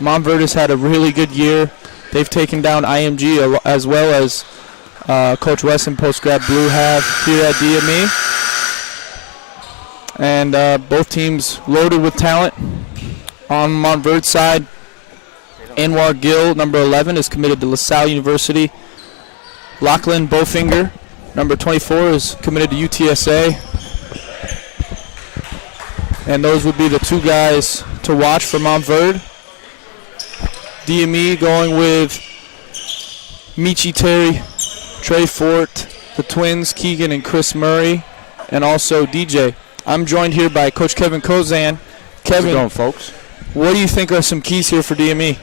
Montverde's had a really good year. They've taken down IMG as well as Coach West and Post-Grad Blue have here at DME. And both teams loaded with talent. On Montverde's side, Anwar Gill, number 11, is committed to LaSalle University. Lachlan Bowfinger, number 24, is committed to UTSA. And those would be the two guys to watch for Montverde. DME going with Michi Terry, Trey Fort, the twins, Keegan and Chris Murray, and also DJ. I'm joined here by Coach Kevin Kozan. Kevin, how's it going, folks? What do you think are some keys here for DME?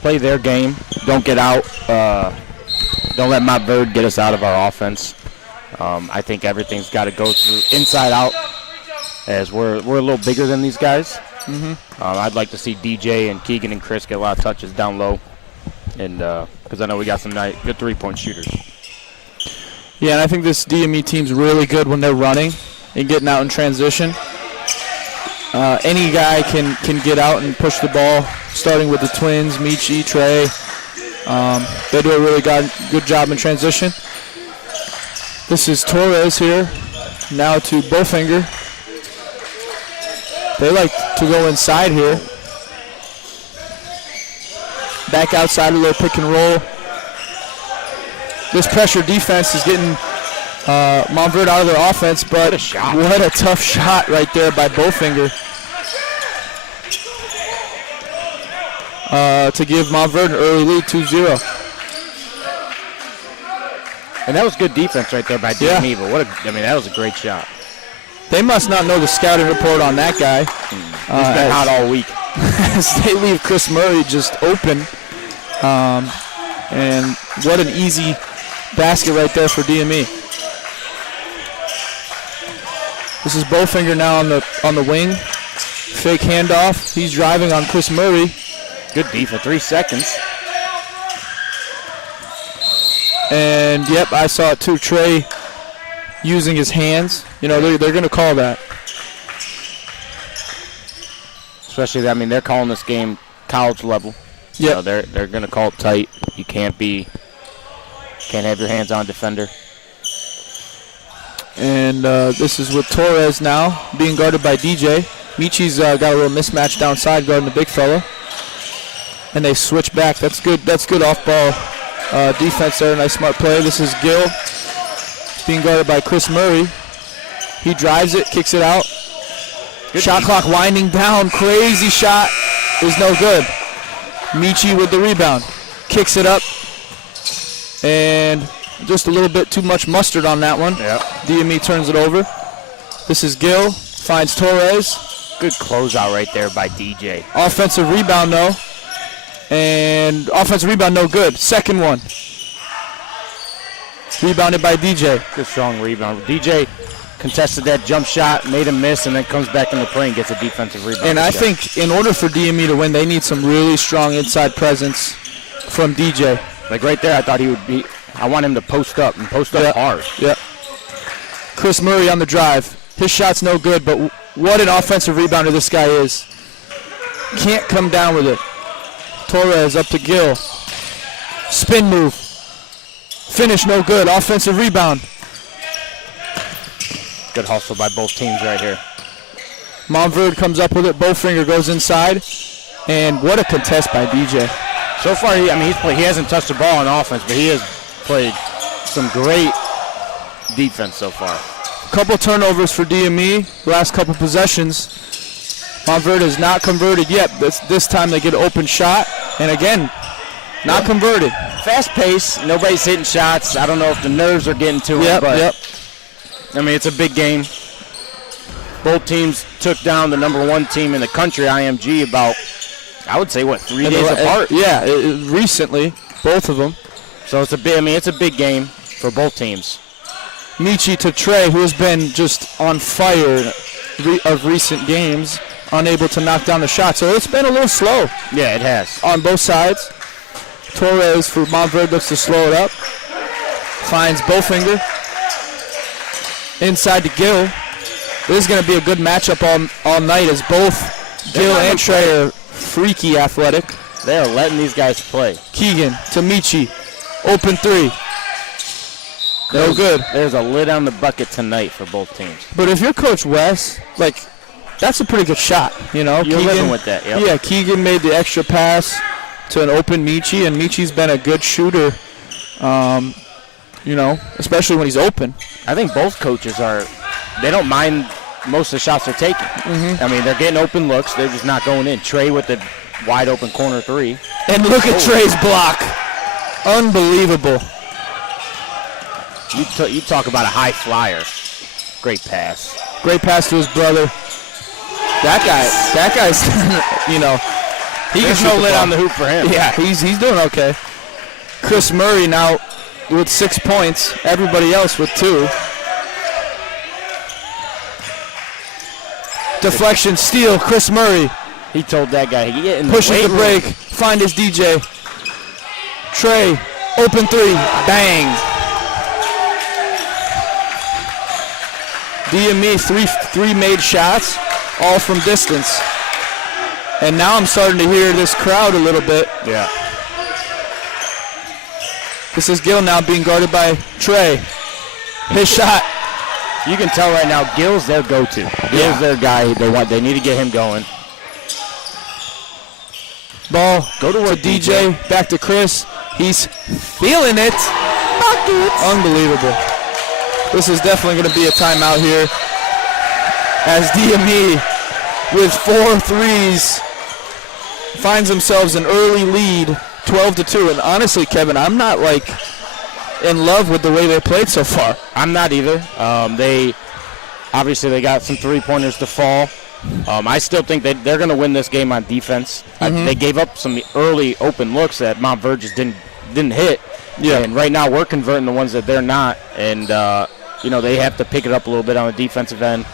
Play their game. Don't get out. Don't let Montverde get us out of our offense. I think everything's got to go through inside out, as we're a little bigger than these guys. I'd like to see DJ and Keegan and Chris get a lot of touches down low, and because I know we got some good three-point shooters. Yeah, and I think this DME team's really good when they're running and getting out in transition. Any guy can get out and push the ball, starting with the twins, Michi, Trey. They do a really good job in transition. This is Torres here, now to Bowfinger. They like to go inside here. Back outside, a little pick and roll. This pressure defense is getting Montverde out of their offense, but what a tough shot right there by Bowfinger to give Montverde an early lead, 2-0. And that was good defense right there by DME, but that was a great shot. They must not know the scouting report on that guy. He's been hot all week. As they leave Chris Murray just open. And what an easy basket right there for DME. This is Bowfinger now on the wing. Fake handoff. He's driving on Chris Murray. Good defense, 3 seconds. And, yep, I saw it too. Trey using his hands. They're going to call that. Especially, they're calling this game college level. Yeah, they're going to call it tight. You can't have your hands on defender. And this is with Torres now being guarded by DJ. Michi's got a little mismatch downside guarding the big fella. And they switch back. That's good. That's good off-ball defense there. Nice smart play. This is Gill being guarded by Chris Murray. He drives it, kicks it out. Good shot clock winding down. Crazy shot is no good. Michi with the rebound. Kicks it up. And just a little bit too much mustard on that one. Yep. DME turns it over. This is Gill. Finds Torres. Good closeout right there by DJ. Offensive rebound, though. And offensive rebound, no good. Second one. Rebounded by DJ. Good strong rebound. DJ contested that jump shot, made him miss, and then comes back in the play and gets a defensive rebound. And I think in order for DME to win, they need some really strong inside presence from DJ. Like right there, I thought he would be. I want him to post up hard. Yeah. Chris Murray on the drive. His shot's no good, but what an offensive rebounder this guy is. Can't come down with it. Torres up to Gill. Spin move. Finish no good. Offensive rebound. Good hustle by both teams right here. Montverde comes up with it. Bowfinger goes inside. And what a contest by DJ. So far, he hasn't touched the ball on offense, but he has played some great defense so far. Couple turnovers for DME. Last couple possessions. Montverde is not converted yet. This time they get an open shot. And again, not converted. Fast pace. Nobody's hitting shots. I don't know if the nerves are getting to it, but it's a big game. Both teams took down the number 1 team in the country, IMG, about, I would say, 3 days apart? Yeah, recently, both of them. So it's a big game for both teams. Michi to Trey, who has been just on fire of recent games, unable to knock down the shot. So it's been a little slow. Yeah, it has. On both sides. Torres for Montverde looks to slow it up. Finds Bowfinger. Inside to Gill. This is going to be a good matchup all night as both Gill and Trey are freaky athletic. They're letting these guys play. Keegan to Michi. Open three. No good. There's a lid on the bucket tonight for both teams. But if you're Coach West, like, that's a pretty good shot, you know? You're living with that, yep. Yeah, Keegan made the extra pass to an open Michi, and Michi's been a good shooter, you know, especially when he's open. I think both coaches they don't mind most of the shots they're taking. I mean, they're getting open looks. They're just not going in. Trey with the wide open corner three. And look at Trey's block. Unbelievable. You talk about a high flyer. Great pass. Great pass to his brother. That guy's, you know, There's no lid on the hoop for him. Yeah, he's doing okay. Chris Murray now with 6 points. Everybody else with 2. Deflection, steal, Chris Murray. He told that guy, get in Pushes the break, find his DJ. Trey, open three, bang. DME, three made shots, all from distance. And now I'm starting to hear this crowd a little bit. Yeah. This is Gil now being guarded by Trey. His shot. You can tell right now, Gil's their go-to. Gil's their guy. They need to get him going. Ball, go to DJ, back to Chris. He's feeling it. Buckets. Unbelievable. This is definitely going to be a timeout here as DME with 4 threes finds themselves an early lead, 12-2. And honestly, Kevin, I'm not like in love with the way they played so far. I'm not either. They got some three-pointers to fall. I still think that they're going to win this game on defense. They gave up some early open looks that Montverde just didn't hit. Yeah. And right now we're converting the ones that they're not. And, they have to pick it up a little bit on the defensive end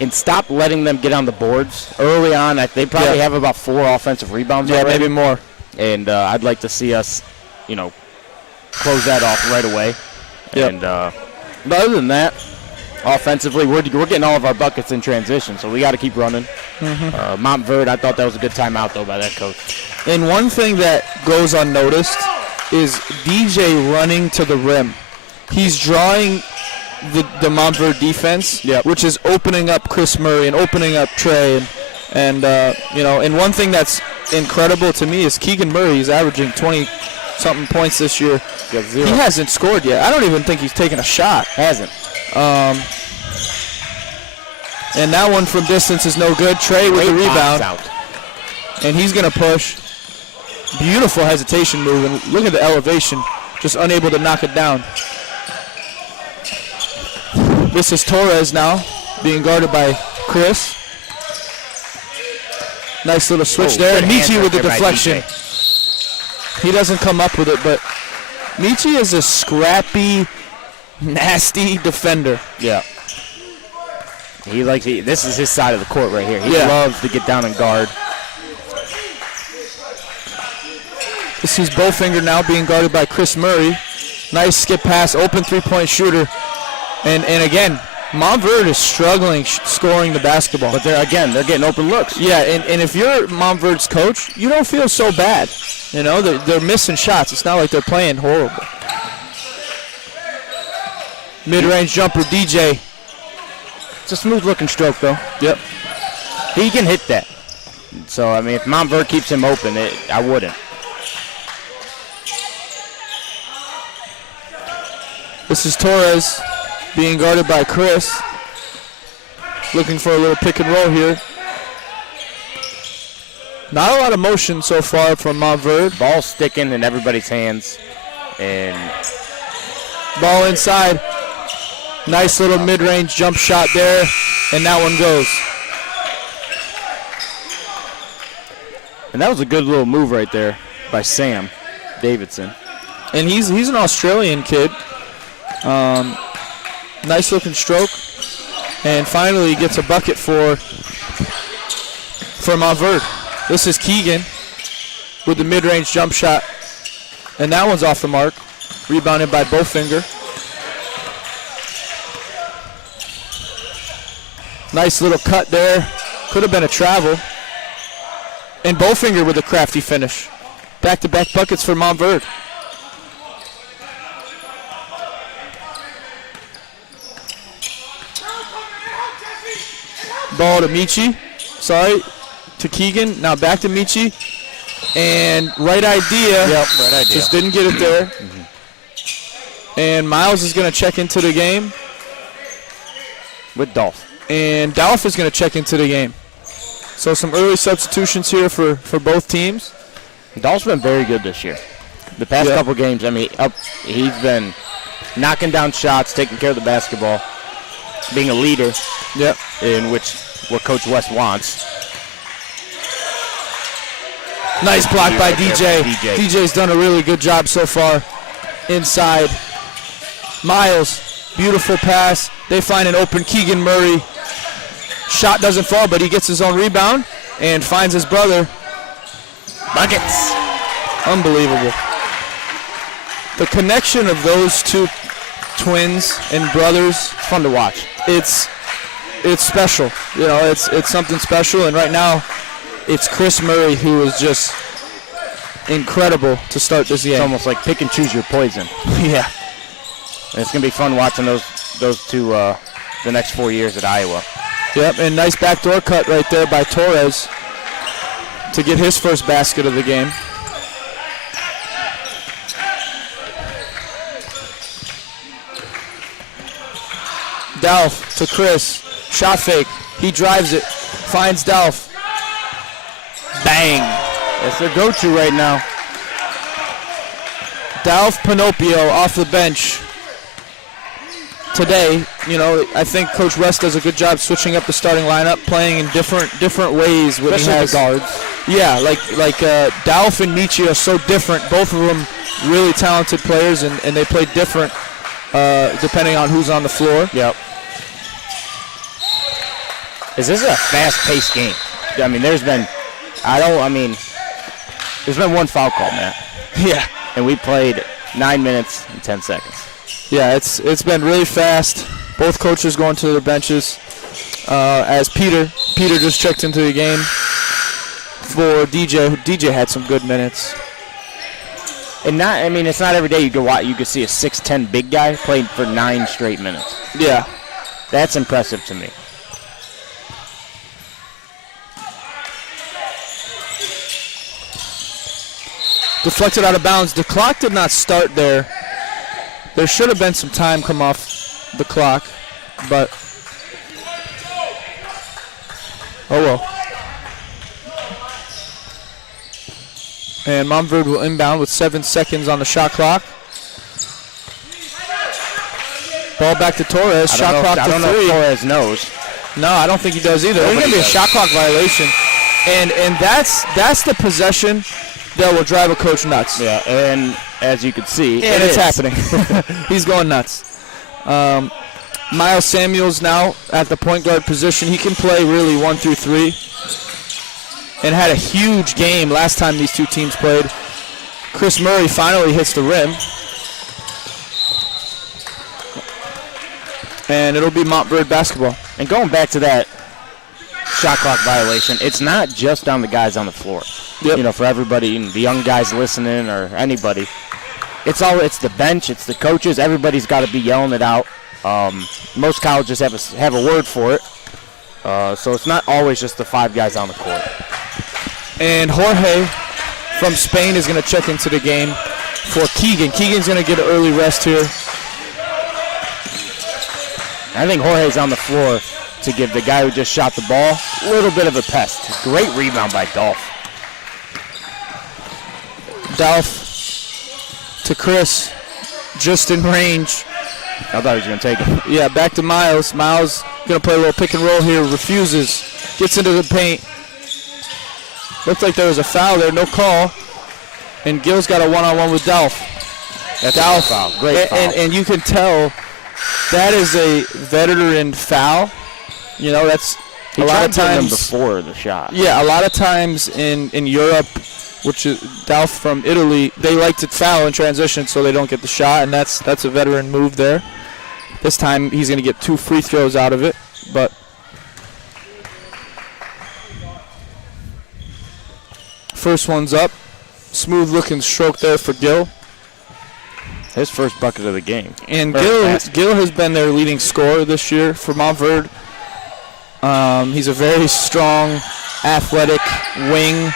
and stop letting them get on the boards. Early on, they probably have about 4 offensive rebounds already. Maybe more. And I'd like to see us, close that off right away. Yep. And but other than that, offensively, we're getting all of our buckets in transition, so we got to keep running. Montverde, I thought that was a good timeout, though, by that coach. And one thing that goes unnoticed is DJ running to the rim. He's drawing the Montverde defense, which is opening up Chris Murray and opening up Trey. And one thing that's incredible to me is Keegan Murray is averaging 20-something points this year. He hasn't scored yet. I don't even think he's taken a shot. Hasn't. And that one from distance is no good. Trey with the rebound. And he's going to push. Beautiful hesitation move. And look at the elevation. Just unable to knock it down. This is Torres now being guarded by Chris. Nice little switch there. Michi with the deflection. He doesn't come up with it, but Michi is a scrappy, nasty defender. Yeah. This is his side of the court right here. He loves to get down and guard. This is Bowfinger now being guarded by Chris Murray. Nice skip pass, open three-point shooter. And again, Montverde is struggling scoring the basketball. But they're getting open looks. Yeah, and if you're Montverde's coach, you don't feel so bad. They're missing shots. It's not like they're playing horrible. Mid-range jumper, DJ. It's a smooth-looking stroke, though. Yep. He can hit that. So, if Montverde keeps him open, I wouldn't. This is Torres being guarded by Chris. Looking for a little pick and roll here. Not a lot of motion so far from Montverde. Ball sticking in everybody's hands. And ball inside. Nice little mid-range jump shot there. And that one goes. And that was a good little move right there by Sam Davidson. And he's an Australian kid. Nice looking stroke. And finally he gets a bucket for Montverde. This is Keegan with the mid-range jump shot. And that one's off the mark. Rebounded by Bowfinger. Nice little cut there. Could have been a travel. And Bowfinger with a crafty finish. Back-to-back buckets for Montverde. Ball to Michi. Sorry, to Keegan. Now back to Michi. And right idea. Yep, right idea. Just didn't get it there. And Miles is going to check into the game. With Dolph. And Dolph is going to check into the game. So some early substitutions here for both teams. Dolph's been very good this year. The past couple games, I mean, he's been knocking down shots, taking care of the basketball, being a leader. Yep. In what Coach West wants. Nice block by DJ. DJ's done a really good job so far inside. Miles, beautiful pass. They find an open Keegan Murray. Shot doesn't fall, but he gets his own rebound and finds his brother. Buckets. Unbelievable. The connection of those two twins and brothers, Fun to watch. it's special. You know, it's something special. And right now, it's Chris Murray who is just incredible to start this game. It's almost like pick and choose your poison. Yeah. And it's going to be fun watching those two the next 4 years at Iowa. Yep, and nice backdoor cut right there by Torres to get his first basket of the game. Dalf to Chris. Shot fake. He drives it. Finds Dalf. Bang. That's their go-to right now. Dalf Pinocchio off the bench. Today, you know, I think Coach West does a good job switching up the starting lineup, playing in different ways when he has guards. Yeah, like Dalf and Michi are so different. Both of them really talented players, and they play different depending on who's on the floor. Yep. This is a fast-paced game. I mean, there's been one foul call, Matt. Yeah. And we played 9 minutes and 10 seconds. Yeah, it's been really fast. Both coaches going to their benches. As Peter just checked into the game for DJ. DJ had some good minutes. And it's not every day you could see a 6'10" big guy playing for 9 straight minutes. Yeah. That's impressive to me. Deflected out of bounds. The clock did not start there. There should have been some time come off the clock, but oh well. And Montverde will inbound with 7 seconds on the shot clock. Ball back to Torres. Shot clock to 3. I don't know if Torres knows. No, I don't think he does either. There's going to be a shot clock violation, and that's the possession that will drive a coach nuts. Yeah, and as you can see, and it's happening. He's going nuts. Miles Samuels now at the point guard position. He can play really 1 through 3. And had a huge game last time these two teams played. Chris Murray finally hits the rim. And it'll be Montverde basketball. And going back to that shot clock violation, it's not just on the guys on the floor. Yep. You know, for everybody, the young guys listening or anybody, it's the bench, it's the coaches. Everybody's got to be yelling it out. Most colleges have a word for it, so it's not always just the 5 guys on the court. And Jorge from Spain is going to check into the game for Keegan. Keegan's going to get an early rest here. I think Jorge's on the floor to give the guy who just shot the ball a little bit of a pest. Great rebound by Dolph. Dolph to Chris, just in range. I thought he was going to take it. Yeah, back to Miles. Miles going to play a little pick and roll here, refuses, gets into the paint. Looks like there was a foul there, no call. And Gil's got a one-on-one with Dolph. That's a foul, great foul. And you can tell that is a veteran foul. You know, that's he a lot of times before the shot. Yeah, a lot of times in Europe, which is Dolph from Italy, they like to foul in transition so they don't get the shot, and that's a veteran move there. This time he's going to get 2 free throws out of it, but First one's up. Smooth looking stroke there for Gil. His first bucket of the game. And Gil has been their leading scorer this year for Montverde. He's a very strong, athletic wing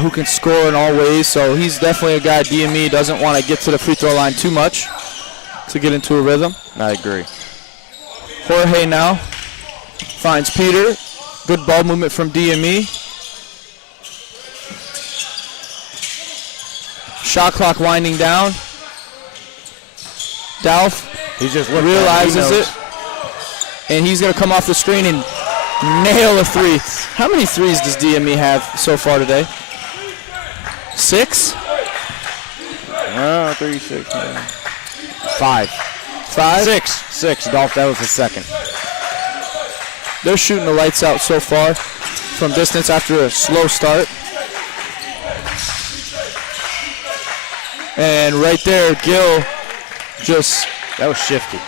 who can score in all ways. So he's definitely a guy DME doesn't want to get to the free throw line too much to get into a rhythm. I agree. Jorge now finds Peter. Good ball movement from DME. Shot clock winding down. Dalf He just realizes it. And he's going to come off the screen and nail a three. How many threes does DME have so far today? 6? 3, 6, 9. 5. 6. Dolph, that was the second. They're shooting the lights out so far from distance after a slow start. And right there, Gil just that was shifty.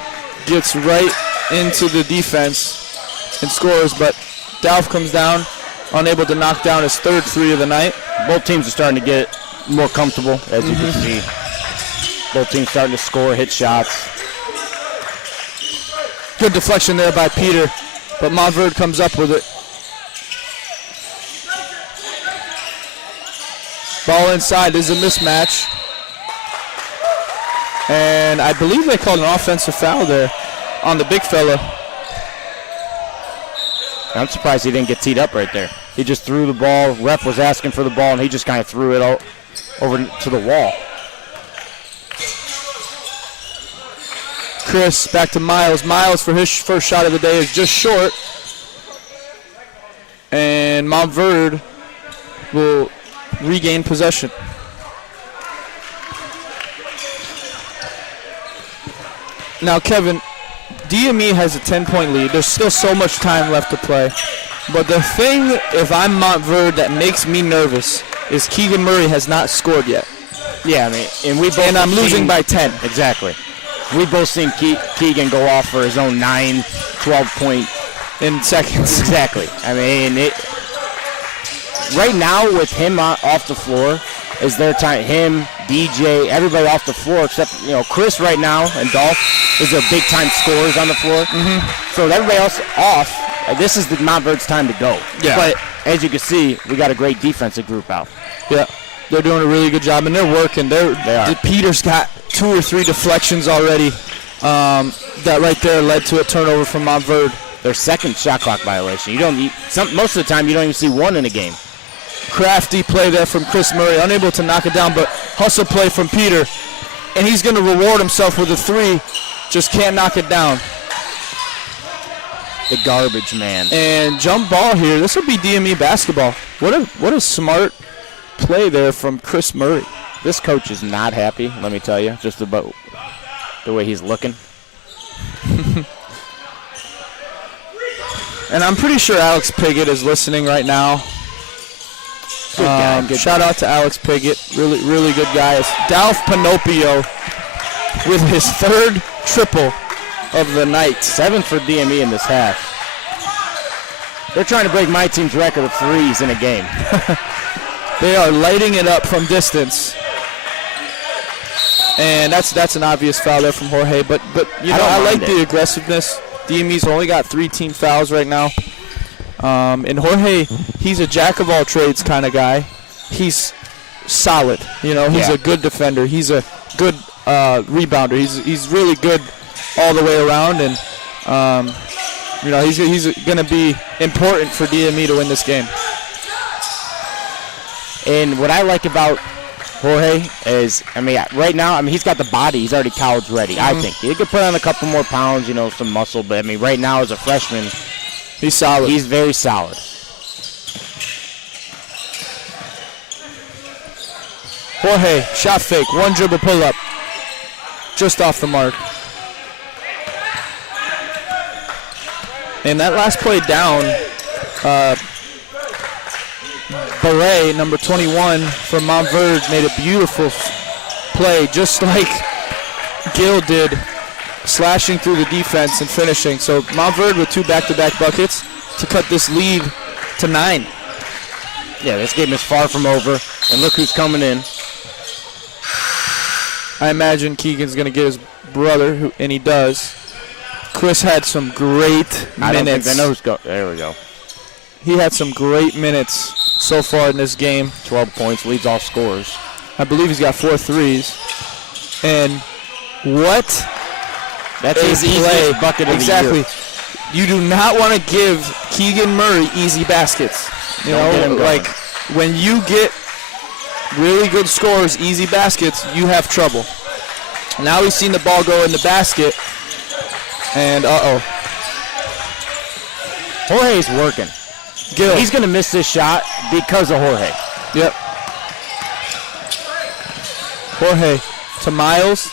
Gets right into the defense and scores, but Dalf comes down, unable to knock down his third three of the night. Both teams are starting to get more comfortable, as you can see. Both teams starting to score, hit shots. Good deflection there by Peter, but Montverde comes up with it. Ball inside is a mismatch. And I believe they called an offensive foul there on the big fella. I'm surprised he didn't get teed up right there. He just threw the ball. Ref was asking for the ball, and he just kind of threw it out over to the wall. Chris back to Miles. Miles for his first shot of the day is just short. And Montverde will regain possession. Now, Kevin, DME has a 10-point lead. There's still so much time left to play. But the thing, if I'm Montverde, that makes me nervous is Keegan Murray has not scored yet. Yeah, I mean, and I'm losing by 10. Exactly. We've both seen Keegan go off for his own 9, 12-point in seconds. Exactly. I mean, right now with him off the floor is their time. Him, DJ, everybody off the floor except Chris right now and Dolph is their big-time scorers on the floor. So with everybody else off, this is the Montverde's time to go. Yeah. But as you can see, we got a great defensive group out. Yeah. They're doing a really good job, and they're working. They are. Peter's got 2 or 3 deflections already. That right there led to a turnover from Montverde. Their second shot clock violation. Most of the time, you don't even see one in a game. Crafty play there from Chris Murray, unable to knock it down, but hustle play from Peter. And he's going to reward himself with a 3, just can't knock it down. The garbage man. And jump ball here. This will be DME basketball. What a smart play there from Chris Murray. This coach is not happy, let me tell you, just about the way he's looking. And I'm pretty sure Alex Piggott is listening right now. Good guy. Shout out to Alex Piggott. Really, really good guy. It's Dalf Pinopio with his 3rd triple of the night. 7 for DME in this half. They're trying to break my team's record of 3s in a game. They are lighting it up from distance. And that's an obvious foul there from Jorge. But I like the aggressiveness. DME's only got 3 team fouls right now. And Jorge, he's a jack-of-all-trades kind of guy. He's solid. He's a good defender. He's a good rebounder. He's really good all the way around. And, he's going to be important for DME to win this game. And what I like about Jorge is, right now, he's got the body. He's already college ready, I think. He could put on a couple more pounds, some muscle. But, right now as a freshman, he's solid. He's very solid. Jorge, shot fake, 1 dribble pull-up. Just off the mark. And that last play down, Barret, number 21 from Montverde, made a beautiful play, just like Gil did, slashing through the defense and finishing. So Montverde with 2 back-to-back buckets to cut this lead to 9. Yeah, this game is far from over. And look who's coming in. I imagine Keegan's going to get his brother, and he does. Chris had some great minutes. I don't think they know who's going. There we go. He had some great minutes so far in this game. 12 points, leads all scorers. I believe he's got 4 threes. And what That's a his play. easiest bucket of the year. You do not want to give Keegan Murray easy baskets. You Don't get him know, going. like when you get really good scores, easy baskets, you have trouble. Now he's seen the ball go in the basket, and Jorge's working. Gil. He's going to miss this shot because of Jorge. Yep. Jorge to Miles.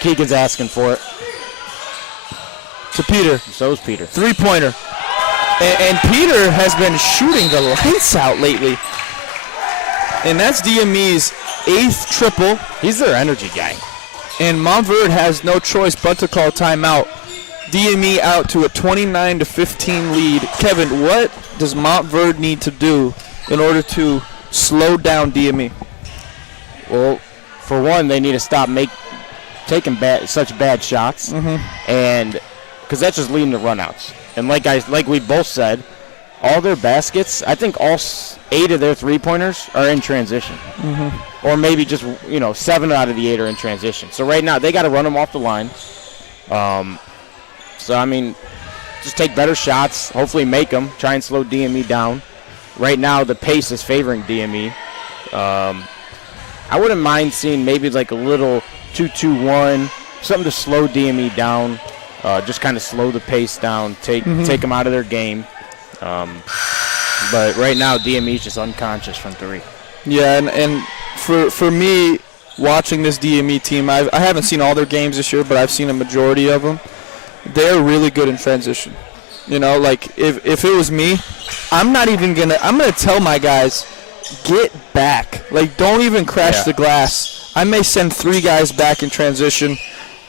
Keegan's asking for it. To Peter. So is Peter. Three-pointer. And Peter has been shooting the lights out lately. And that's DME's 8th triple. He's their energy guy. And Montverde has no choice but to call timeout. DME out to a 29-15 lead. Kevin, what does Montverde need to do in order to slow down DME? Well, for one, they need to stop taking such bad shots, and because that's just leading to runouts. And like we both said, all their baskets, I think all 8 of their three-pointers are in transition, or maybe just 7 out of the 8 are in transition. So right now they got to run them off the line. So I mean, just take better shots. Hopefully make them. Try and slow DME down. Right now the pace is favoring DME. I wouldn't mind seeing maybe like a little 2-2-1, something to slow DME down, just kind of slow the pace down, take them out of their game. But right now DME is just unconscious from 3. Yeah, and for me, watching this DME team, I haven't seen all their games this year, but I've seen a majority of them. They're really good in transition. Like if it was me, I'm gonna tell my guys, get back. Like, don't even crash the glass. I may send 3 guys back in transition,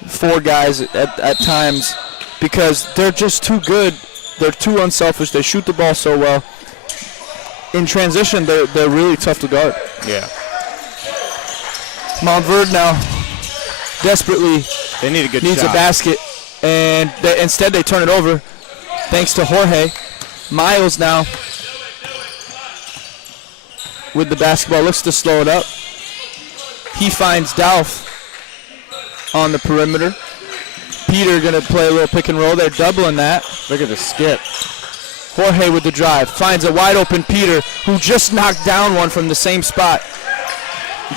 4 guys at times, because they're just too good. They're too unselfish. They shoot the ball so well. In transition, they're really tough to guard. Yeah. Montverde now desperately They need a good needs shot. a basket, and instead they turn it over thanks to Jorge. Miles now with the basketball, looks to slow it up. He finds Dolph on the perimeter. Peter going to play a little pick and roll. They're doubling that. Look at the skip. Jorge with the drive. Finds a wide open Peter, who just knocked down one from the same spot.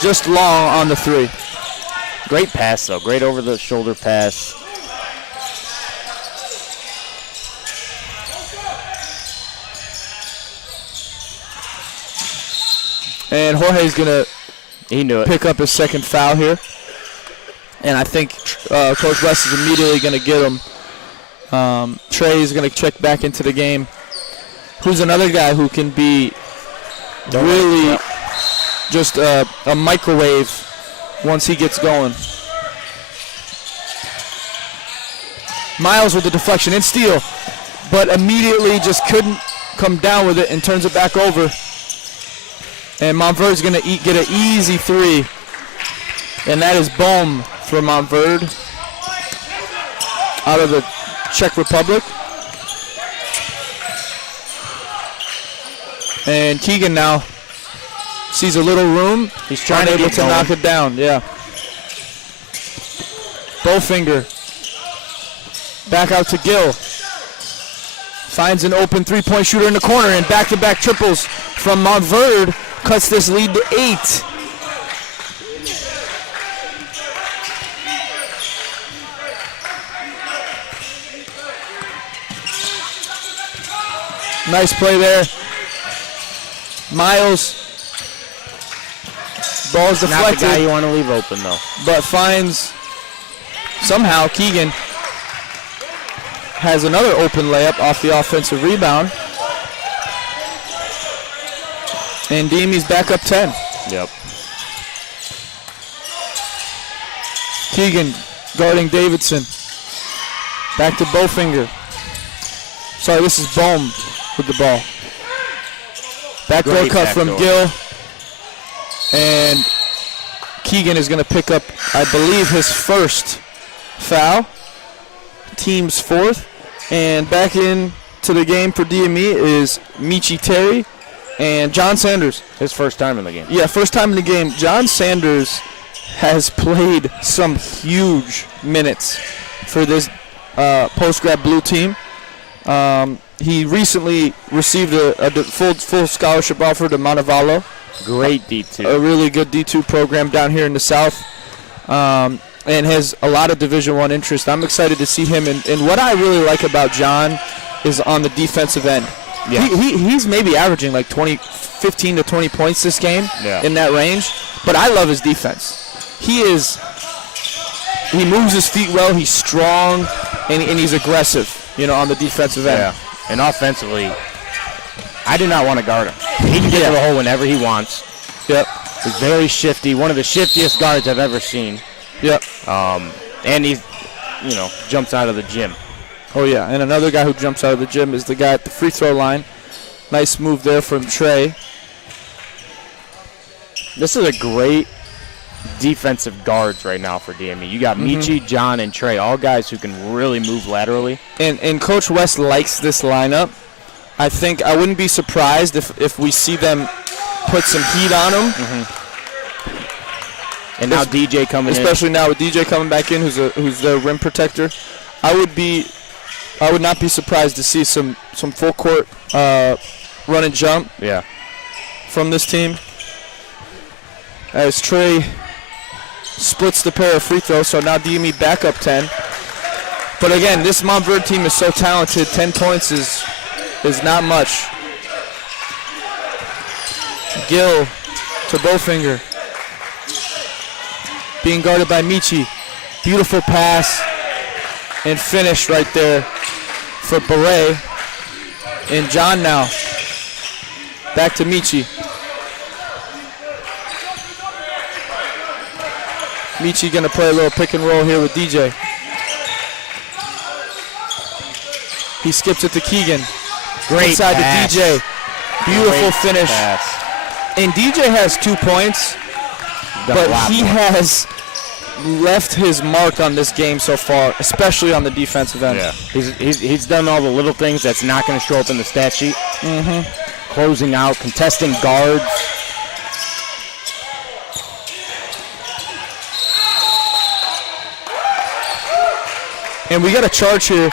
Just long on the 3. Great pass, though. Great over-the-shoulder pass. And Jorge's going He knew to it. pick up his second foul here. And I think Coach West is immediately going to get him. Trey is going to check back into the game. Who's another guy who can be really just a microwave once he gets going. Miles with the deflection and steal, but immediately just couldn't come down with it and turns it back over. And Montverde's going to get an easy 3. And that is Bohm for Montverde out of the Czech Republic. And Keegan now sees a little room. He's trying to able get to going. knock it down. Yeah. Bowfinger. Back out to Gill. Finds an open 3-point shooter in the corner, and back-to-back triples from Montverde cuts this lead to 8. Nice play there. Miles. Ball's Not the deflected, guy you want to leave open, though. but finds somehow Keegan has another open layup off the offensive rebound. And DME's back up 10. Yep. Keegan guarding Davidson. Back to Bowfinger. Sorry, this is Bohm with the ball. Backdoor Great cut from backdoor. Gill. And Keegan is going to pick up, I believe, his first foul. Team's fourth. And back into the game for DME is Michi Terry and John Sanders. His first time in the game. Yeah, first time in the game. John Sanders has played some huge minutes for this post-grad blue team. He recently received a full scholarship offer to Montverde, Great D2. a really good D2 program down here in the South, and has a lot of Division I interest. I'm excited to see him. And what I really like about John is on the defensive end. Yeah. He's maybe averaging like 15 to 20 points this game, Yeah. in that range. But I love his defense. He moves his feet well. He's strong, and he's aggressive, on the defensive end. Yeah. And offensively, I do not want to guard him. He can get to the hole whenever he wants. Yep. He's very shifty. One of the shiftiest guards I've ever seen. Yep. And he, jumps out of the gym. Oh, yeah. And another guy who jumps out of the gym is the guy at the free throw line. Nice move there from Trey. This is a great defensive guards right now for DME. You got Michi, John, and Trey, all guys who can really move laterally. And Coach West likes this lineup. I think I wouldn't be surprised if we see them put some heat on him. And now DJ coming in. Especially now with DJ coming back in, who's the rim protector. I would not be surprised to see some full court run and jump from this team. As Trey splits the pair of free throws, so now DME back up 10. But again, this Montverde team is so talented. 10 points is not much. Gill to Bowfinger. Being guarded by Michi. Beautiful pass and finish right there for Beret. And John now. Back to Michi. Michi going to play a little pick and roll here with DJ. He skips it to Keegan. Great Inside pass. to DJ. Beautiful Great finish. pass. And DJ has 2 points, Done a but lot he more. has left his mark on this game so far, especially on the defensive end. Yeah, he's done all the little things that's not going to show up in the stat sheet. Closing out, contesting guards. And we got a charge here.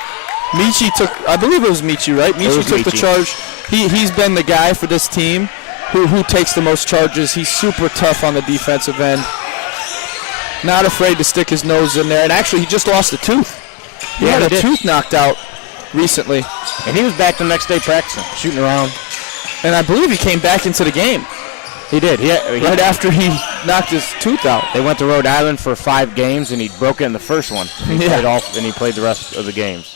Michi took, I believe it was Michi, right? Michi took the Michi. charge. He's been the guy for this team who takes the most charges. He's super tough on the defensive end. Not afraid to stick his nose in there. And actually, he just lost a tooth. He Yeah, had he a did. tooth knocked out recently. And he was back the next day practicing, shooting around. And I believe he came back into the game He did. right after he knocked his tooth out. They went to Rhode Island for 5 games, and he broke it in the first one. And he Yeah. played off, and he played the rest of the games.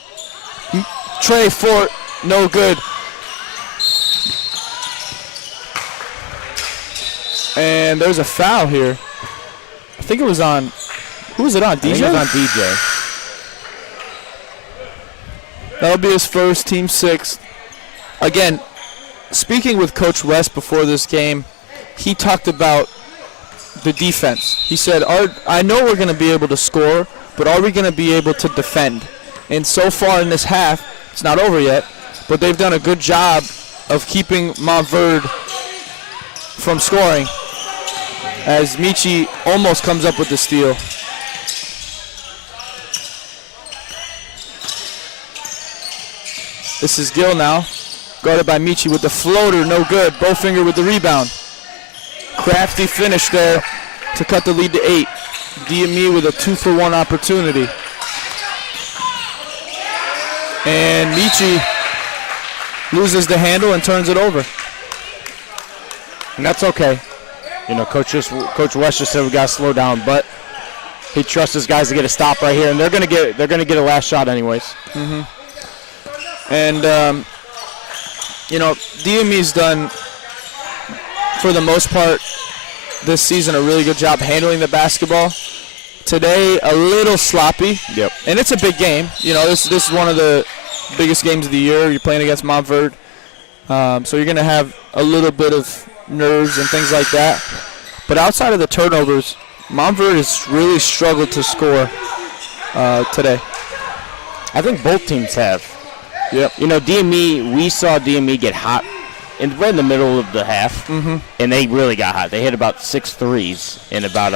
Trey Fort, no good. And there's a foul here. I think it was on, who was it on, I think DJ? it was on DJ. That'll be his first, team 6th. Again, speaking with Coach West before this game, he talked about the defense. He said, I know we're going to be able to score, but are we going to be able to defend? And so far in this half, it's not over yet, but they've done a good job of keeping Montverde from scoring as Michi almost comes up with the steal. This is Gill now, guarded by Michi with the floater, no good. Bowfinger with the rebound. Crafty finish there to cut the lead to 8. DME with a 2-for-1 opportunity. And Michi loses the handle and turns it over. And that's okay. Coach West just said we got to slow down, but he trusts his guys to get a stop right here, and they're gonna get a last shot anyways. And DME's done, for the most part, this season a really good job handling the basketball. Today, a little sloppy. Yep. And it's a big game. This is one of the biggest games of the year. You're playing against Montverde. So you're going to have a little bit of nerves and things like that. But outside of the turnovers, Montverde has really struggled to score today. I think both teams have. Yep. You know, DME, we saw DME get hot right in the middle of the half, and they really got hot. They hit about 6 threes in about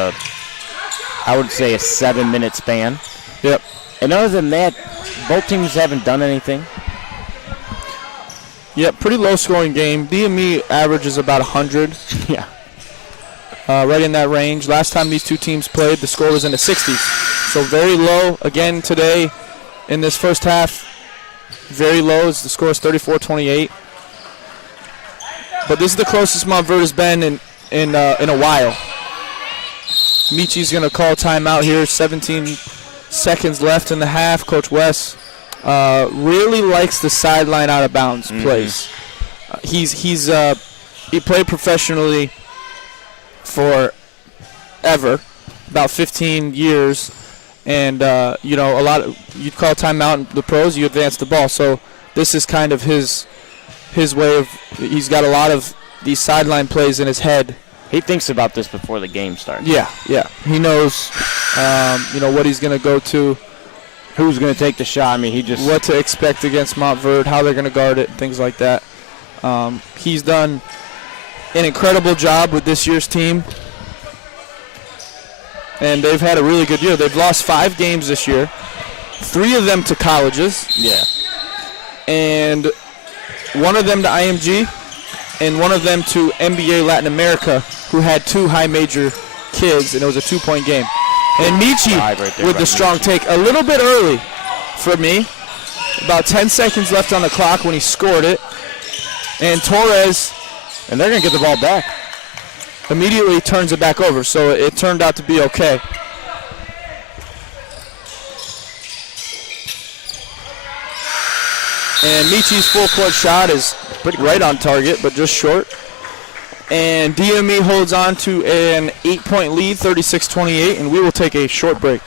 I would say a 7-minute span. Yep. And other than that, both teams haven't done anything. Yep, pretty low-scoring game. DME averages about 100. Yeah. Right in that range. Last time these two teams played, the score was in the 60s. So very low. Again, today in this first half, very low. The score is 34-28. But this is the closest Montverde's been in a while. Michi's going to call timeout here. 17 seconds left in the half. Coach West really likes the sideline out of bounds plays. He played professionally forever, about 15 years, and a lot of you'd call timeout in the pros, you advance the ball. So this is kind of his way of. He's got a lot of these sideline plays in his head. He thinks about this before the game starts. Yeah. He knows, what he's going to go to, who's going to take the shot. I mean, what to expect against Montverde, how they're going to guard it, things like that. He's done an incredible job with this year's team, and they've had a really good year. They've lost 5 games this year, 3 of them to colleges. Yeah. And 1 of them to IMG, and 1 of them to NBA Latin America, who had 2 high major kids, and it was a 2-point game. And Michi with the strong take, a little bit early for me. About 10 seconds left on the clock when he scored it. And Torres, and they're going to get the ball back, immediately turns it back over, so it turned out to be okay. And Michi's full-court shot is right on target, but just short. And DME holds on to an 8-point lead, 36-28, and we will take a short break.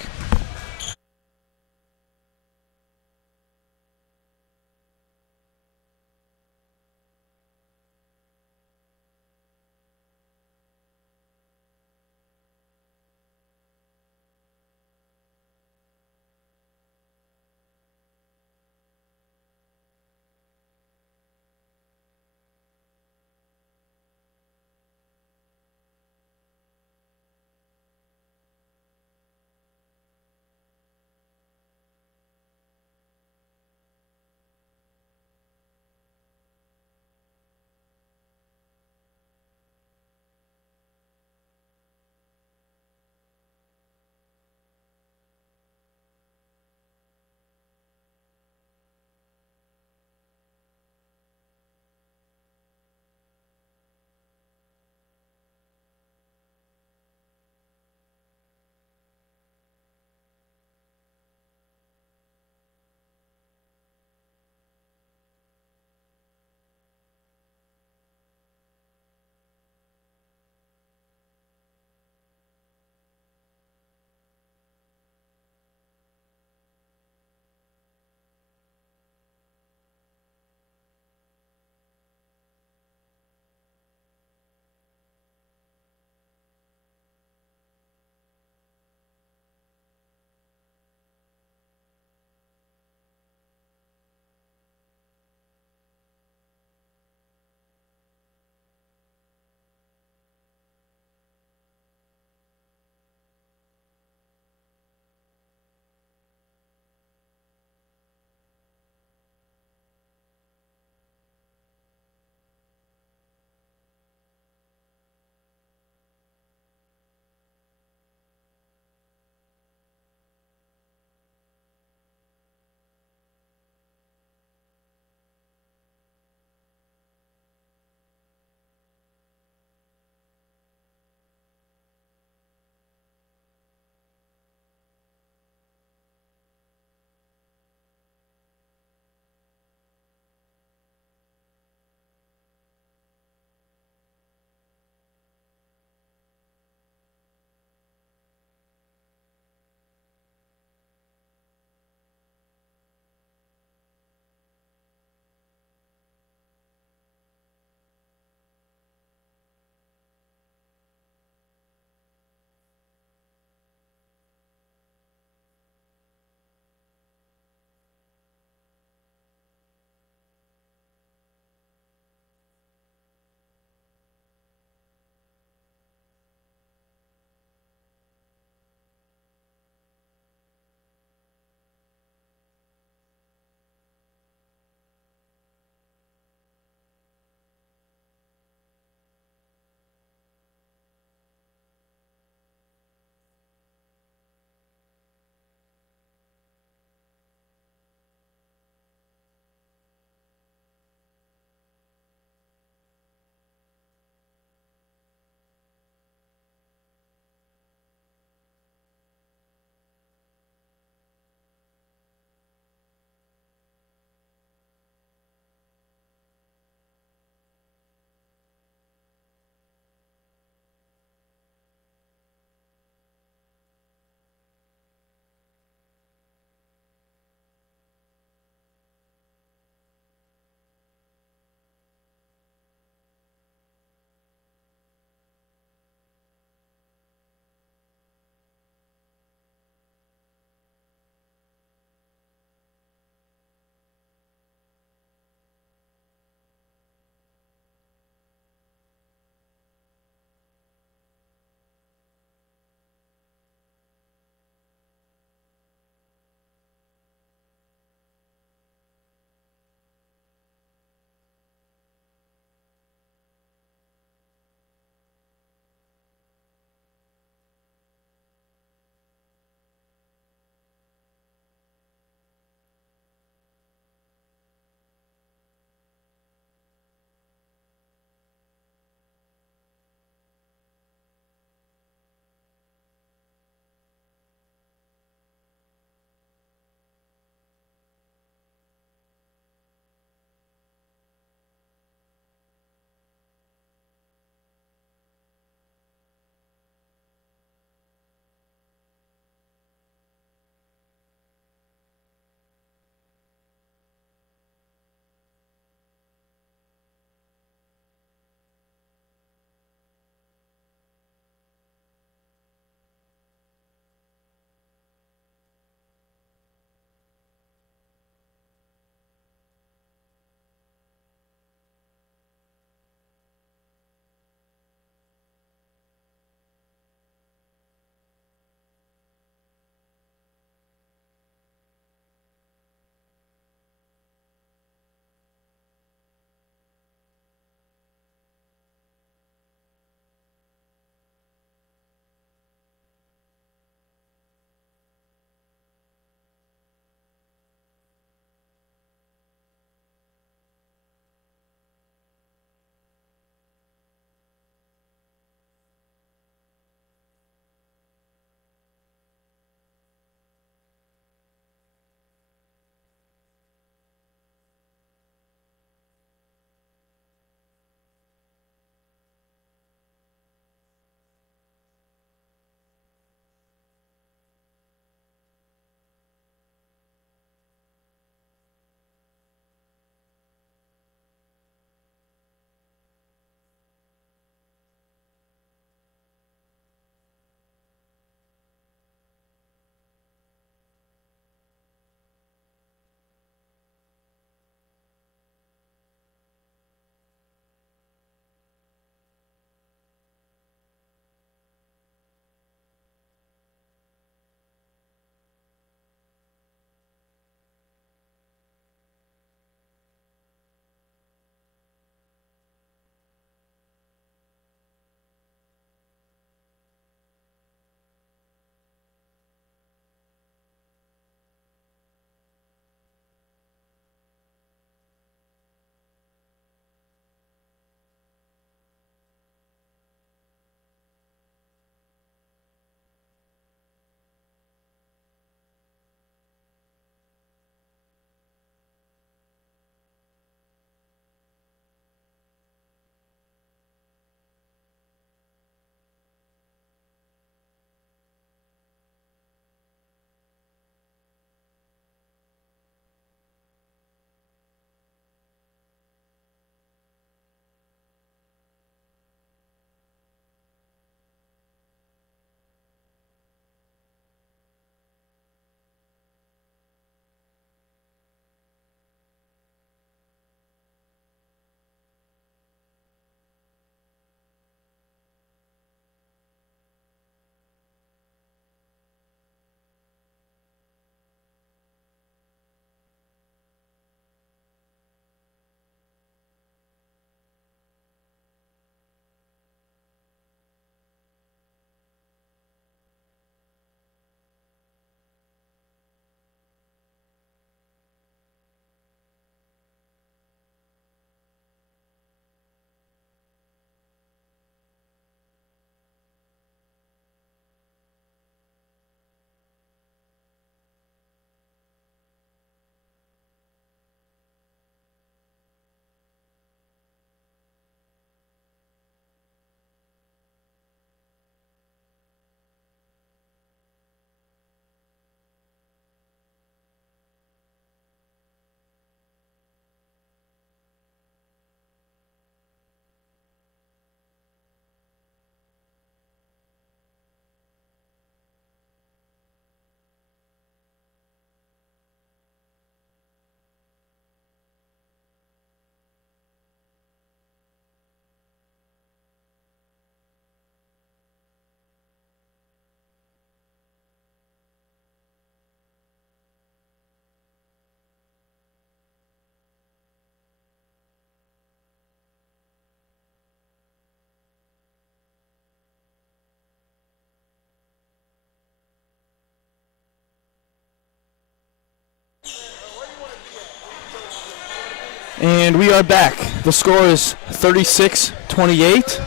And we are back. The score is 36-28.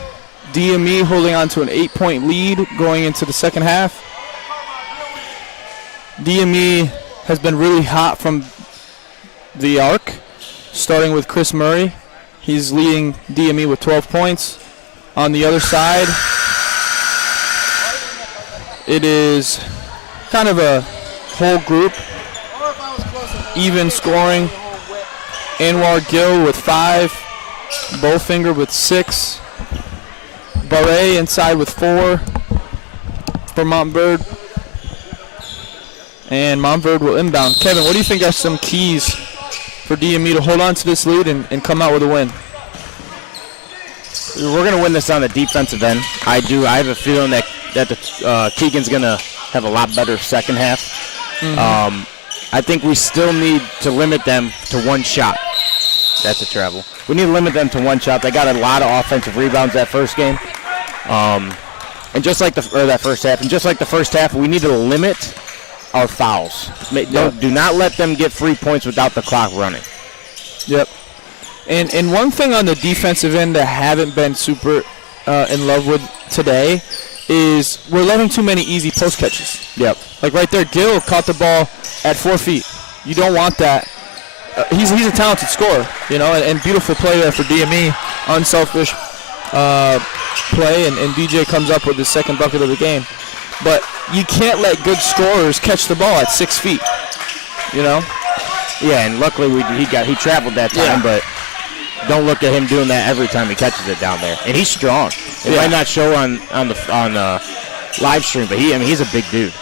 DME holding on to an 8-point lead going into the second half. DME has been really hot from the arc, starting with Chris Murray. He's leading DME with 12 points. On the other side, it is kind of a whole group, even scoring. Anwar Gill with 5, Bowfinger with 6, Barre inside with 4 for Montverde, and Montverde will inbound. Kevin, what do you think are some keys for DME to hold on to this lead and come out with a win? We're going to win this on the defensive end. I have a feeling that Keegan's going to have a lot better second half. Mm-hmm. I think we still need to limit them to one shot. That's a travel. We need to limit them to one shot. They got a lot of offensive rebounds that first game. And just like that first half, and just like the first half, we need to limit our fouls. Do not let them get free points without the clock running. Yep. And one thing on the defensive end that I haven't been super in love with today is we're letting too many easy post catches. Yep. Like right there, Gill caught the ball at 4 feet. You don't want that. He's a talented scorer, and beautiful play there for DME. Unselfish play, and DJ comes up with his second bucket of the game. But you can't let good scorers catch the ball at 6 feet, Yeah, and luckily he traveled that time, but don't look at him doing that every time he catches it down there. And he's strong. It might not show on live stream, but he's a big dude.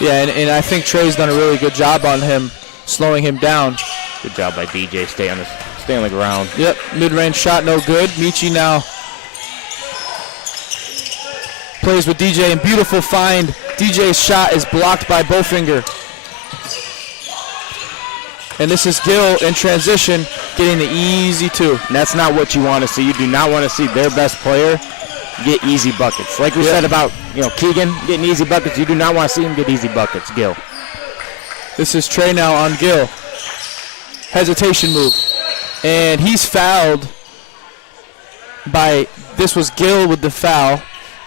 Yeah, and I think Trey's done a really good job on him, slowing him down. Good job by DJ. Stay on the ground. Yep, mid-range shot no good. Michi now plays with DJ, and beautiful find. DJ's shot is blocked by Bowfinger. And this is Gill in transition, getting the easy 2. And that's not what you want to see. You do not want to see their best player get easy buckets. Like we said about Keegan getting easy buckets, you do not want to see him get easy buckets, Gill. This is Trey now on Gill. Hesitation move. And he's fouled this was Gill with the foul.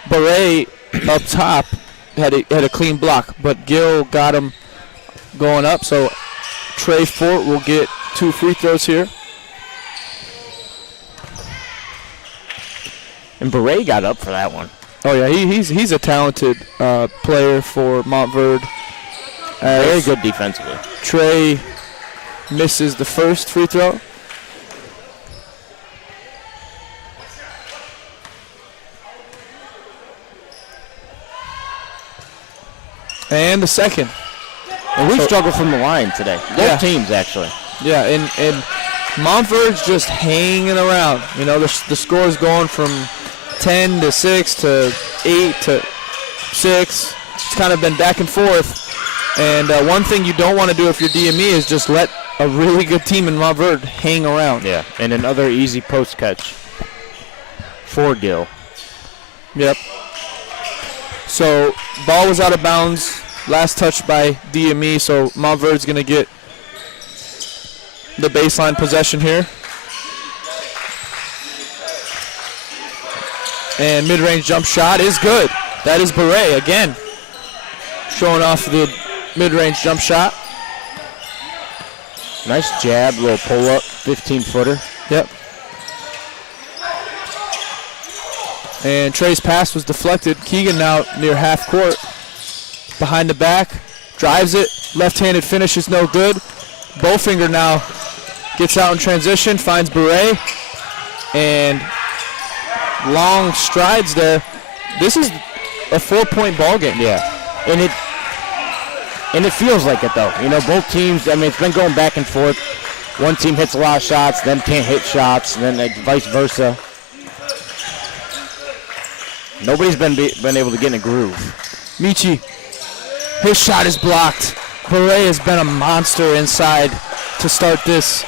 Barre up top had a clean block, but Gill got him going up, so Trey Fort will get 2 free throws here. And Barre got up for that one. Oh yeah, he's a talented player for Montverde. Very good defensively. Trey misses the first free throw. And the second. And we've struggled from the line today. Both teams, actually. Yeah, and Montverde's just hanging around. The score is going from 10 to 6 to 8 to 6. It's kind of been back and forth. And one thing you don't want to do if you're DME is just let a really good team in Montverde hang around. Yeah, and another easy post catch for Gill. Yep. So ball was out of bounds. Last touch by DME, so Montverde's going to get the baseline possession here. And mid-range jump shot is good. That is Barre again, showing off the mid-range jump shot. Nice jab, little pull-up, 15-footer. Yep. And Trey's pass was deflected. Keegan now near half court. Behind the back, drives it, left-handed finish is no good. Bowfinger now gets out in transition, finds Barre, and long strides there. This is a 4-point ball game. Yeah, and it feels like it though. Both teams. It's been going back and forth. One team hits a lot of shots, then can't hit shots, and then vice versa. Nobody's been able to get in a groove. Michi. His shot is blocked. Barre has been a monster inside to start this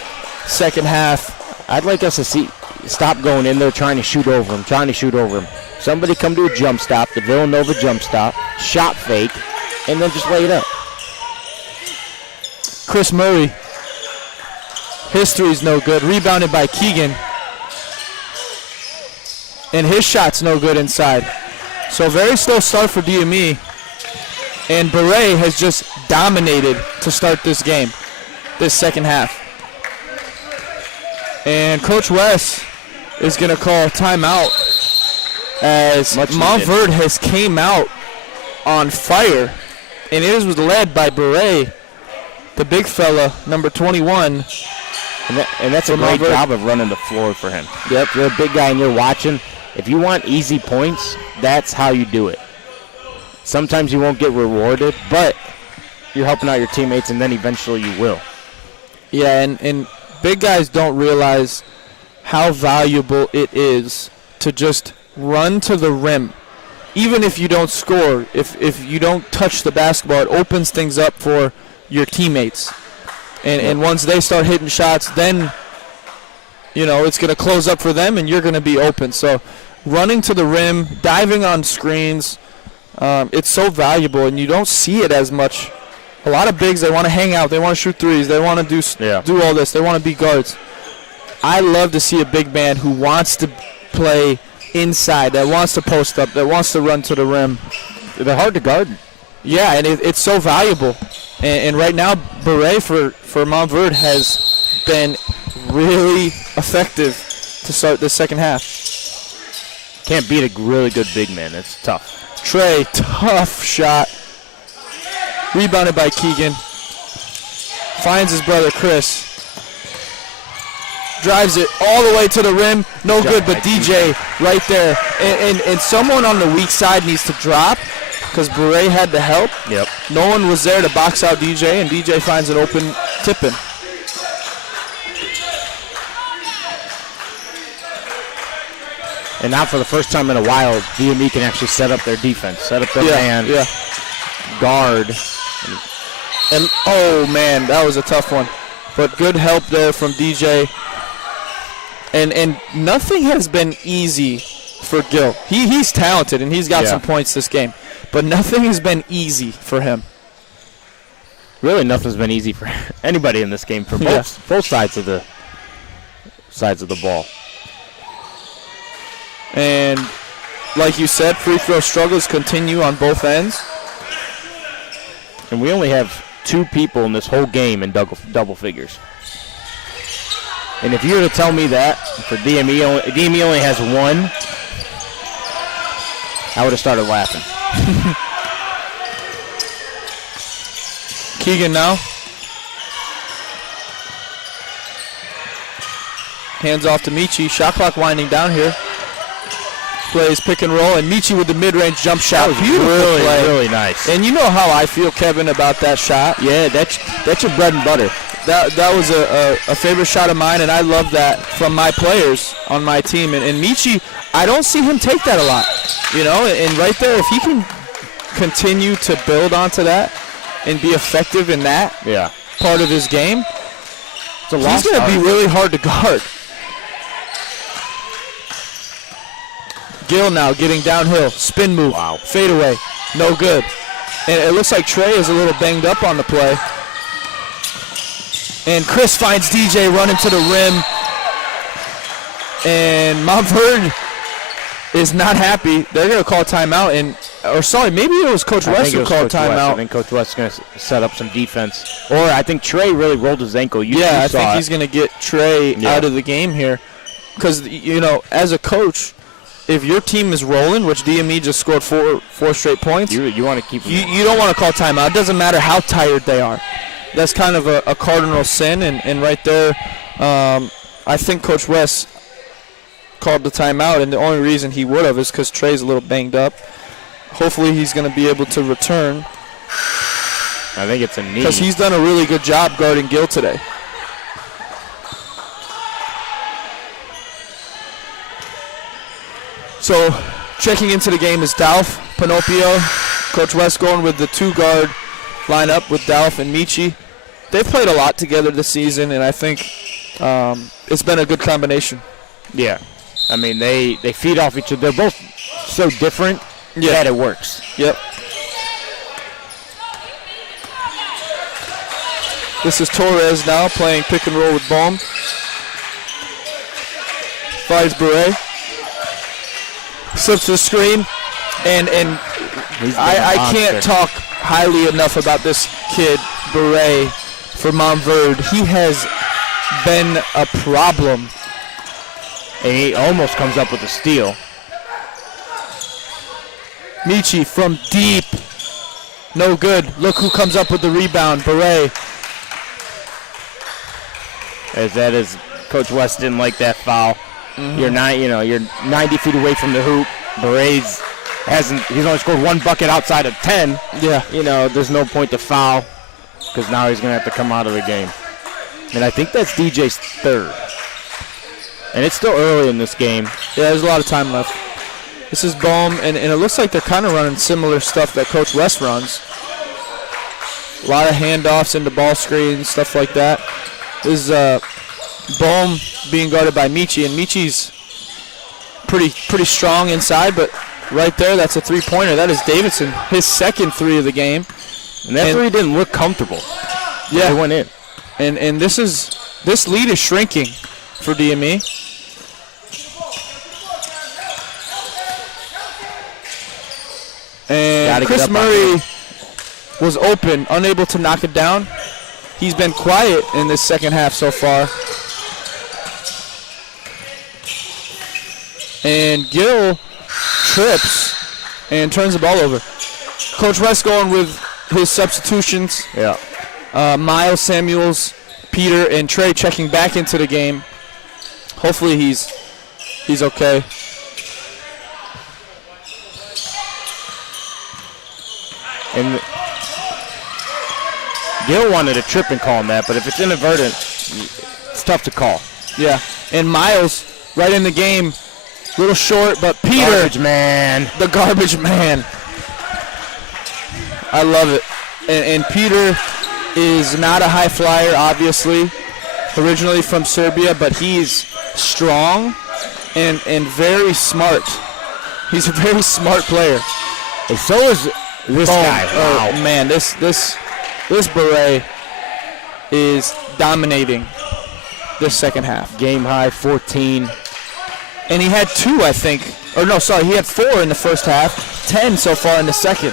second half. I'd like us to stop going in there trying to shoot over him, Somebody come to a jump stop, the Villanova jump stop, shot fake, and then just lay it up. Chris Murray. His three's no good. Rebounded by Keegan. And his shot's no good inside. So very slow start for DME. And Beret has just dominated to start this game, this second half. And Coach West is going to call timeout as Montverde has came out on fire. And it was led by Beret, the big fella, number 21. And that's a great job of running the floor for him. Yep, you're a big guy and you're watching. If you want easy points, that's how you do it. Sometimes you won't get rewarded, but you're helping out your teammates, and then eventually you will. Yeah, and big guys don't realize how valuable it is to just run to the rim. Even if you don't score, if you don't touch the basketball, it opens things up for your teammates. And once they start hitting shots, then, it's going to close up for them, and you're going to be open. So running to the rim, diving on screens, it's so valuable, and you don't see it as much. A lot of bigs, they want to hang out. They want to shoot threes. They want to do all this. They want to be guards. I love to see a big man who wants to play inside, that wants to post up, that wants to run to the rim. They're hard to guard. Yeah, and it's so valuable. And right now, Beret for Montverde has been really effective to start the second half. Can't beat a really good big man. It's tough. Trey, tough shot. Rebounded by Keegan. Finds his brother Chris. Drives it all the way to the rim. No good, but DJ right there. And someone on the weak side needs to drop because Beret had the help. Yep. No one was there to box out DJ, and DJ finds an open tip-in. And now for the first time in a while, DME can actually set up their defense, set up their man, guard. And, oh, man, that was a tough one. But good help there from DJ. And nothing has been easy for Gil. He's talented, and he's got some points this game. But nothing has been easy for him. Really, nothing's been easy for anybody in this game for both sides of the ball. And like you said, free throw struggles continue on both ends. And we only have 2 people in this whole game in double figures. And if you were to tell me that for DME only has 1, I would have started laughing. Keegan now. Hands off to Michi. Shot clock winding down here. Plays pick and roll, and Michi with the mid-range jump shot. That was really nice. And you know how I feel, Kevin, about that shot. Yeah, that's your bread and butter. That was a favorite shot of mine, and I love that from my players on my team. And Michi, I don't see him take that a lot. And right there, if he can continue to build onto that and be effective in that part of his game, he's going to be really hard to guard. Gil now getting downhill, spin move, fade away, no good. And it looks like Trey is a little banged up on the play. And Chris finds DJ running to the rim. And Montverde is not happy. They're going to call timeout. Maybe it was Coach West who called timeout. I think Coach West is going to set up some defense. Or I think Trey really rolled his ankle. I think he's going to get Trey out of the game here. Because, as a coach, if your team is rolling, which DME just scored four straight points, you want to keep them. You don't want to call timeout. It doesn't matter how tired they are. That's kind of a cardinal sin, and right there, I think Coach West called the timeout, and the only reason he would have is because Trey's a little banged up. Hopefully he's going to be able to return. I think it's a knee. Because he's done a really good job guarding Gil today. So checking into the game is Dalf, Pinocchio. Coach West going with the 2-guard lineup with Dalf and Michi. They've played a lot together this season, and I think it's been a good combination. Yeah. I mean, they feed off each other. They're both so different that it works. Yep. This is Torres now playing pick and roll with Bohm. Finds Beret. Slips to the screen. And I can't talk highly enough about this kid, Beret, for Montverde. He has been a problem. And he almost comes up with a steal. Michi from deep. No good. Look who comes up with the rebound. Beret. As that is, Coach West didn't like that foul. You're 90 feet away from the hoop. Beret's he's only scored one bucket outside of 10. Yeah. There's no point to foul because now he's going to have to come out of the game. And I think that's DJ's third. And it's still early in this game. Yeah, there's a lot of time left. This is Bohm, and it looks like they're kind of running similar stuff that Coach West runs. A lot of handoffs into ball screens, stuff like that. This is Bohm being guarded by Michi, and Michi's pretty strong inside, but right there, that's a three-pointer. That is Davidson, his second three of the game. And that three didn't look comfortable. Yeah. It went in. And this lead is shrinking for DME. And Chris Murray was open, unable to knock it down. He's been quiet in this second half so far. And Gill trips and turns the ball over. Coach West going with his substitutions. Yeah. Miles, Samuels, Peter, and Trey checking back into the game. Hopefully he's okay. And Gill wanted a trip and call on that, but if it's inadvertent, it's tough to call. Yeah. And Miles, right in the game, a little short, but Peter. Garbage man. The garbage man. I love it. And Peter is not a high flyer, obviously, originally from Serbia, but he's strong and very smart. He's a very smart player. And so is this guy. Wow. Oh, man, this Beret is dominating this second half. Game high 14. And he had 2, I think. Or no, sorry, he had 4 in the first half, 10 so far in the second.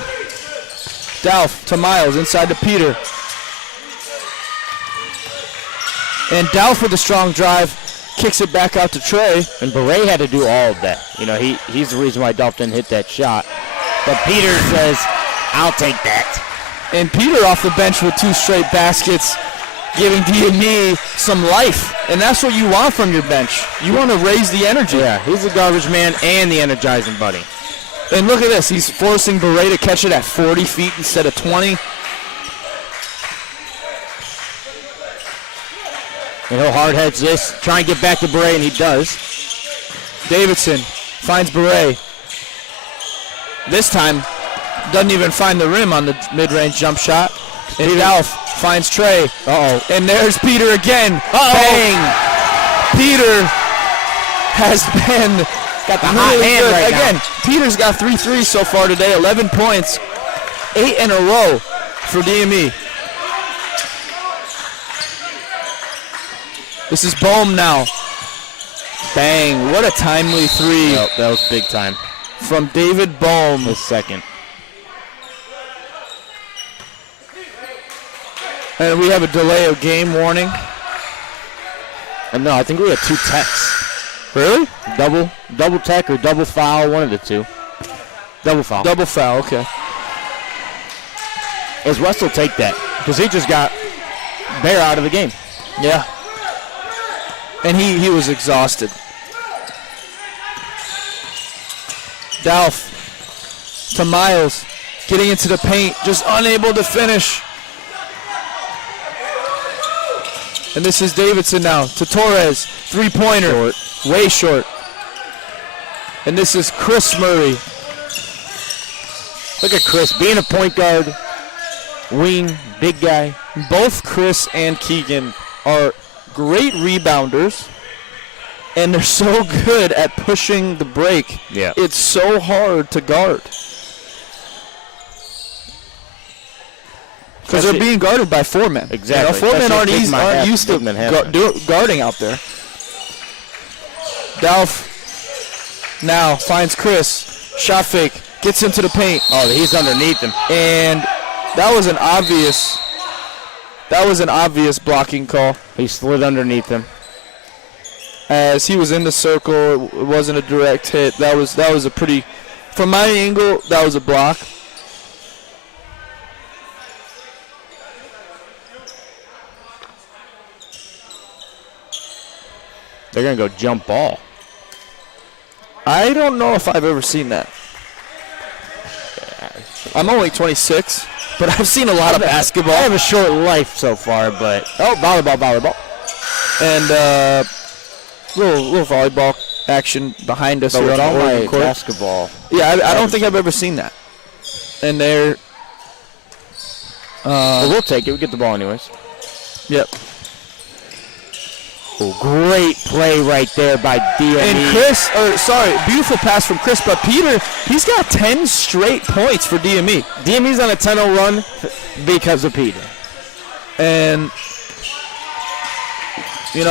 Dalf to Miles, inside to Peter. And Dalf with a strong drive, kicks it back out to Trey. And Beret had to do all of that. He's the reason why Dalf didn't hit that shot. But Peter says, I'll take that. And Peter off the bench with 2 straight baskets, giving DME some life. And that's what you want from your bench. You want to raise the energy. Yeah, he's a garbage man and the energizing buddy. And look at this. He's forcing Beret to catch it at 40 feet instead of 20. And he'll hard hedge this, try and get back to Beret, and he does. Davidson finds Beret. This time, doesn't even find the rim on the mid-range jump shot. And Dalf finds Trey. Uh-oh. And there's Peter again. Uh-oh. Bang! Peter has been got the really hot hand good. right Again, now. Peter's got 3 threes so far today, 11 points, 8 in a row for DME. This is Bohm now. Bang, what a timely 3. Yep, that was big time. From David Bohm. The second. And we have a delay of game warning. And no, I think we had 2 techs. Really? Double tech or double foul, one of the 2. Double foul. Double foul, okay. As West will take that, because he just got Bear out of the game. Yeah. And he was exhausted. Dalf to Miles, getting into the paint, just unable to finish. And this is Davidson now to Torres, 3-pointer, way short. And this is Chris Murray. Look at Chris being a point guard, wing, big guy. Both Chris and Keegan are great rebounders, and they're so good at pushing the break. Yeah. It's so hard to guard. Because they're being guarded by 4 men. Exactly. 4 men aren't used to guarding out there. Dalf now finds Chris. Shot fake. Gets into the paint. Oh, he's underneath him. And that was an obvious blocking call. He slid underneath him. As he was in the circle, it wasn't a direct hit. That was a pretty, from my angle, that was a block. They're going to go jump ball. I don't know if I've ever seen that. I'm only 26, but I've seen a lot of basketball. I have a short life so far, but volleyball. And little volleyball action behind us here on the Oregon court. Basketball. Yeah, I don't think I've ever seen that. And they're... But we'll take it. We get the ball anyways. Yep. Oh, great play right there by DME. And beautiful pass from Chris, but Peter, he's got 10 straight points for DME. DME's on a 10-0 run because of Peter. And,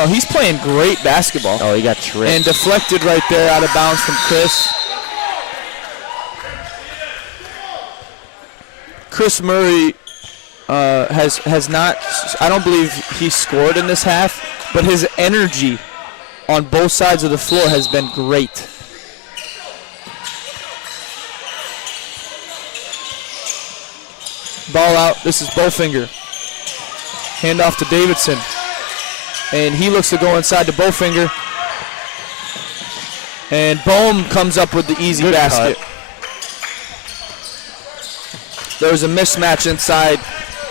he's playing great basketball. Oh, he got tripped. And deflected right there out of bounds from Chris. Chris Murray has not, I don't believe he scored in this half, but his energy on both sides of the floor has been great. Ball out. This is Bowfinger. Hand off to Davidson. And he looks to go inside to Bowfinger. And Bohm comes up with the easy basket. Cut. There was a mismatch inside,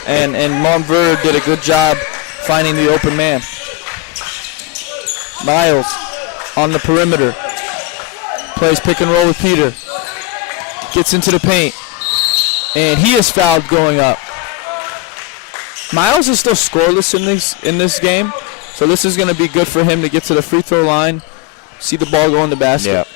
and Montverde did a good job finding the open man. Miles on the perimeter. Plays pick and roll with Peter. Gets into the paint. And he is fouled going up. Miles is still scoreless in this game. So this is going to be good for him to get to the free throw line. See the ball go in the basket. Yep.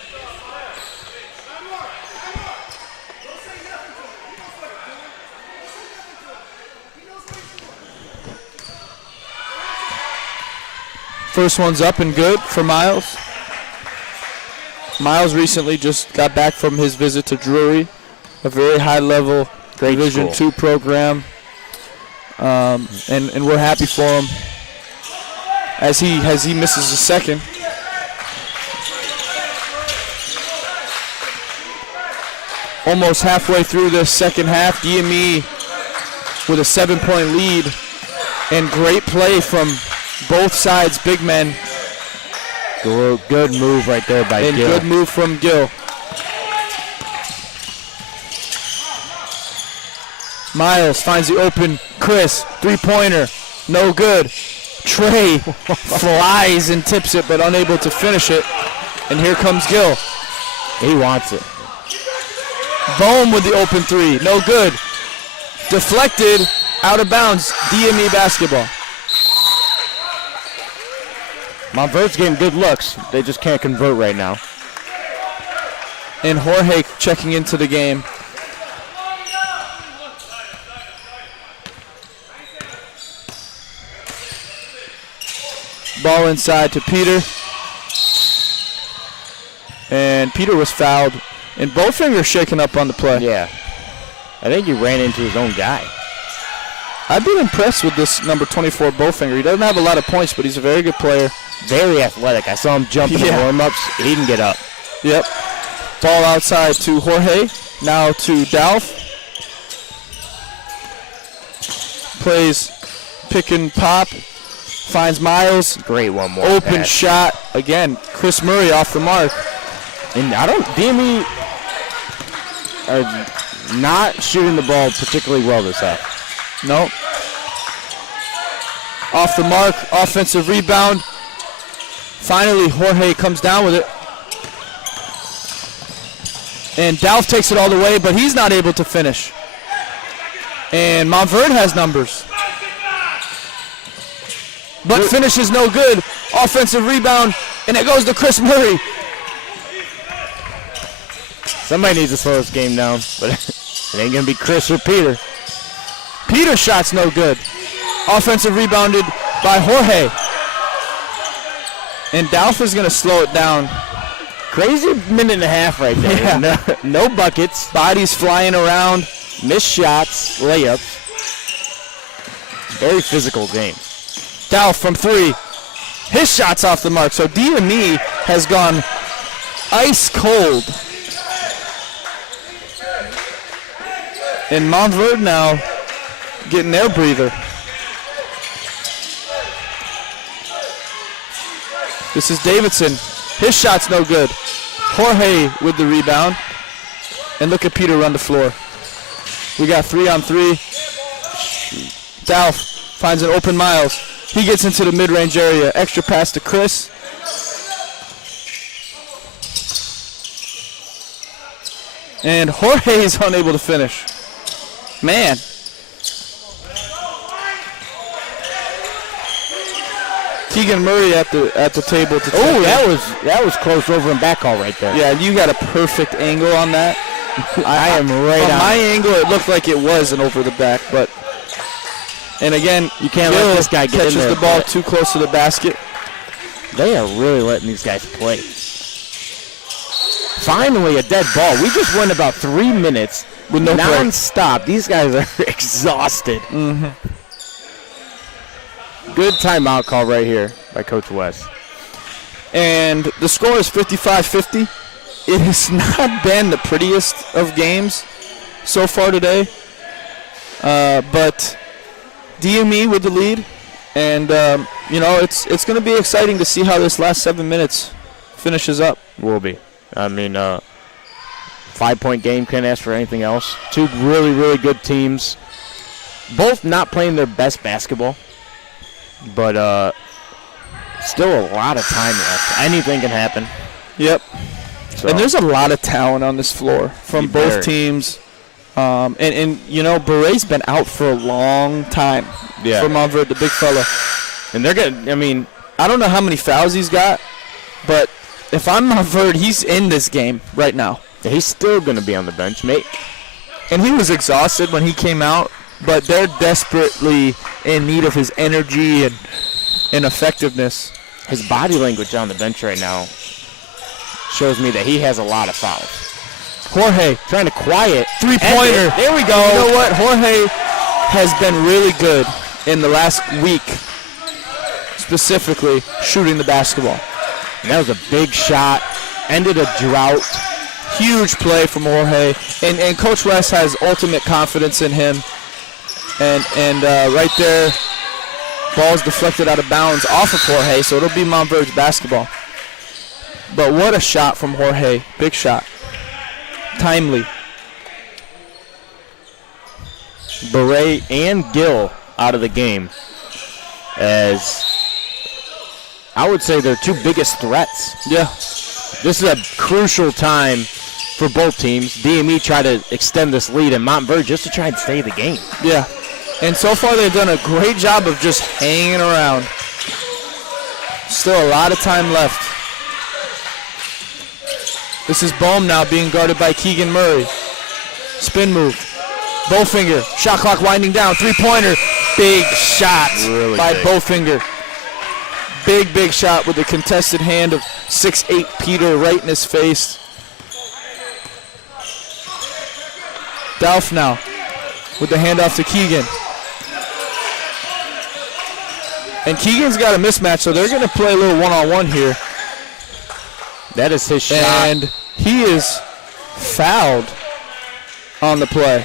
First one's up and good for Miles. Miles recently just got back from his visit to Drury, a very high-level Division II program, and we're happy for him as he misses a second. Almost halfway through this second half, DME with a 7-point lead, and great play from both sides, big men. Good move right there by Gil. And good move from Gil. Miles finds the open Chris. 3-pointer. No good. Trey flies and tips it, but unable to finish it. And here comes Gil. He wants it. Bohm with the open 3. No good. Deflected. Out of bounds. DME basketball. Montverde's getting good looks. They just can't convert right now. And Jorge checking into the game. Ball inside to Peter. And Peter was fouled. And Bowfinger shaking up on the play. Yeah. I think he ran into his own guy. I've been impressed with this number 24 Bowfinger. He doesn't have a lot of points, but he's a very good player. Very athletic. I saw him jump in the warm-ups. He can get up. Yep. Ball outside to Jorge. Now to Dalf. Plays pick and pop. Finds Miles. Great one more. Open pass. shot. Again, Chris Murray off the mark. And DME are not shooting the ball particularly well this half. Nope. Off the mark. Offensive rebound. Finally, Jorge comes down with it. And Dalf takes it all the way, but he's not able to finish. And Montverde has numbers. But finish is no good. Offensive rebound, and it goes to Chris Murray. Somebody needs to slow this game down, but it ain't going to be Chris or Peter. Peter's shot's no good. Offensive rebounded by Jorge. And Dalf is going to slow it down. Crazy minute and a half right there. Yeah. No buckets. Bodies flying around. Missed shots. Layups. Very physical game. Dalf from 3. His shot's off the mark. So DME has gone ice cold. And Montverde now getting their breather. This is Davidson. His shot's no good. Jorge with the rebound. And look at Peter run the floor. We got 3-on-3. Dalf finds an open Miles. He gets into the mid-range area. Extra pass to Chris. And Jorge is unable to finish. Man. Keegan Murray at the table to check in. that was close over and back all right there. Yeah, you got a perfect angle on that. I am right From on. my angle, it looked like it was an over the back, but and again, You can't Gil let this guy get in catches there, the ball but too close to the basket. They are really letting these guys play. Finally, a dead ball. We just went about 3 minutes With no break. non-stop. These guys are exhausted. Mm-hmm. Good timeout call right here by Coach West. And the score is 55-50. It has not been the prettiest of games so far today, but DME with the lead, and it's going to be exciting to see how this last 7 minutes finishes up. Will be. I mean, 5-point game, can't ask for anything else. Two really, really good teams. Both not playing their best basketball, but still a lot of time left. Anything can happen. Yep. So. And there's a lot of talent on this floor from both teams. And Beret's been out for a long time for Montverde, the big fella. And they're getting, I don't know how many fouls he's got, but if I'm Montverde, he's in this game right now. he's still going to be on the bench, mate. And he was exhausted when he came out, but they're desperately in need of his energy and effectiveness. His body language on the bench right now shows me that he has a lot of fouls. Jorge Trying to quiet. three-pointer. There we go. You know what? Jorge has been really good in the last week, specifically shooting the basketball. And that was a big shot. Ended a drought. Huge play from Jorge. And Coach West has ultimate confidence in him. And right there, ball's deflected out of bounds off of Jorge, so it'll be Montverde's basketball. But what a shot from Jorge. Big shot. Timely. Beret and Gill out of the game, as I would say their two biggest threats. Yeah. This is a crucial time for both teams. DME try to extend this lead, and Montverde just to try and stay the game. Yeah. And so far they've done a great job of just hanging around. Still a lot of time left. This is Bohm now being guarded by Keegan Murray. Spin move. Bowfinger. Shot clock winding down. Three-pointer. Big shot Really by big. Bowfinger. Big shot with the contested hand of 6'8" Peter right in his face. Dalf now with the handoff to Keegan. And Keegan's got a mismatch, so they're going to play a little one-on-one here. That is his shot. And he is fouled on the play.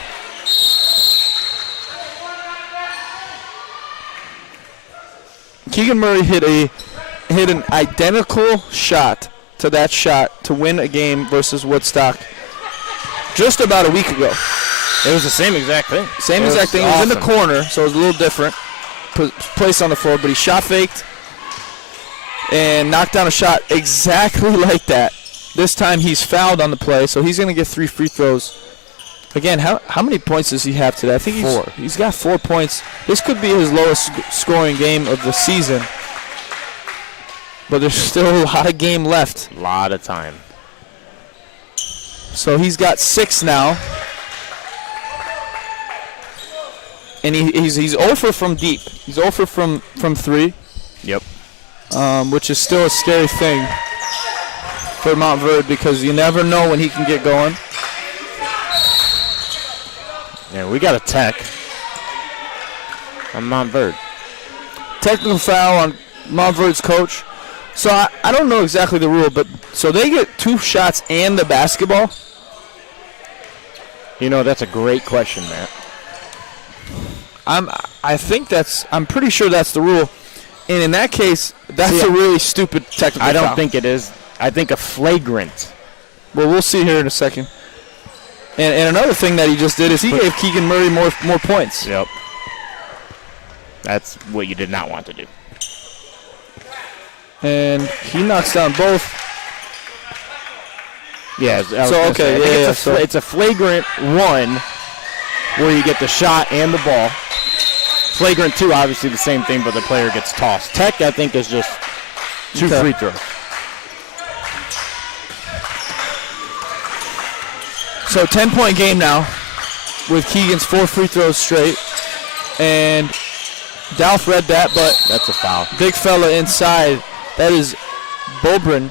Keegan Murray hit an identical shot to that shot to win a game versus Woodstock just about a week ago. It was the same exact thing. Same exact thing. It was in the corner, so it was a little different. Placed on the floor, but he shot faked and knocked down a shot exactly like that. This time he's fouled on the play, so he's going to get 3 free throws. Again, how many points does he have today? I think 4. He's got 4 points. This could be his lowest scoring game of the season. But there's still a lot of game left. A lot of time. So he's got 6 now. and he's 0 for from deep. He's 0 for from 3. Yep. Which is still a scary thing for Montverde because you never know when he can get going. Yeah, we got a tech on Montverde. Technical foul on Montverde's coach. So I don't know exactly the rule, but so they get 2 shots and the basketball? You know, that's a great question, Matt. I'm pretty sure that's the rule. And in that case, that's a really stupid technical foul. I don't think it is. I think a flagrant. Well, we'll see here in a second. And another thing that he just did is he gave Keegan Murray more points. Yep. That's what you did not want to do. And he knocks down both. Yeah. It's a flagrant 1 where you get the shot and the ball. Flagrant 2, obviously the same thing, but the player gets tossed. Tech, I think, is just 2 free throws. So 10-point game now with Keegan's 4 free throws straight. And Dalf read that, but that's a foul. Big fella inside. That is Bobrin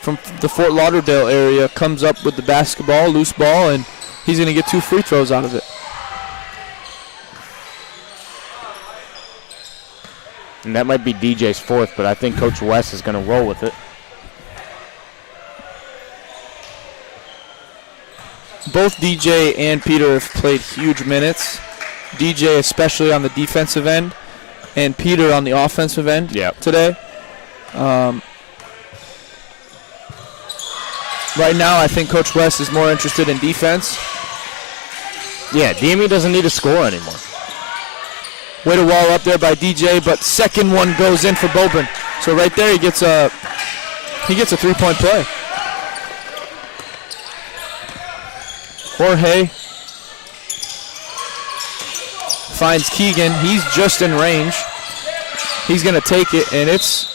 from the Fort Lauderdale area. Comes up with the basketball, loose ball, and he's going to get 2 free throws out of it. And that might be DJ's 4th, but I think Coach West is going to roll with it. Both DJ and Peter have played huge minutes. DJ especially on the defensive end, and Peter on the offensive end today. Right now, I think Coach West is more interested in defense. Yeah, DME doesn't need to score anymore. Way to wall up there by DJ, but second one goes in for Bobrin. So right there, he gets a 3-point play. Jorge finds Keegan. He's just in range. He's going to take it, and it's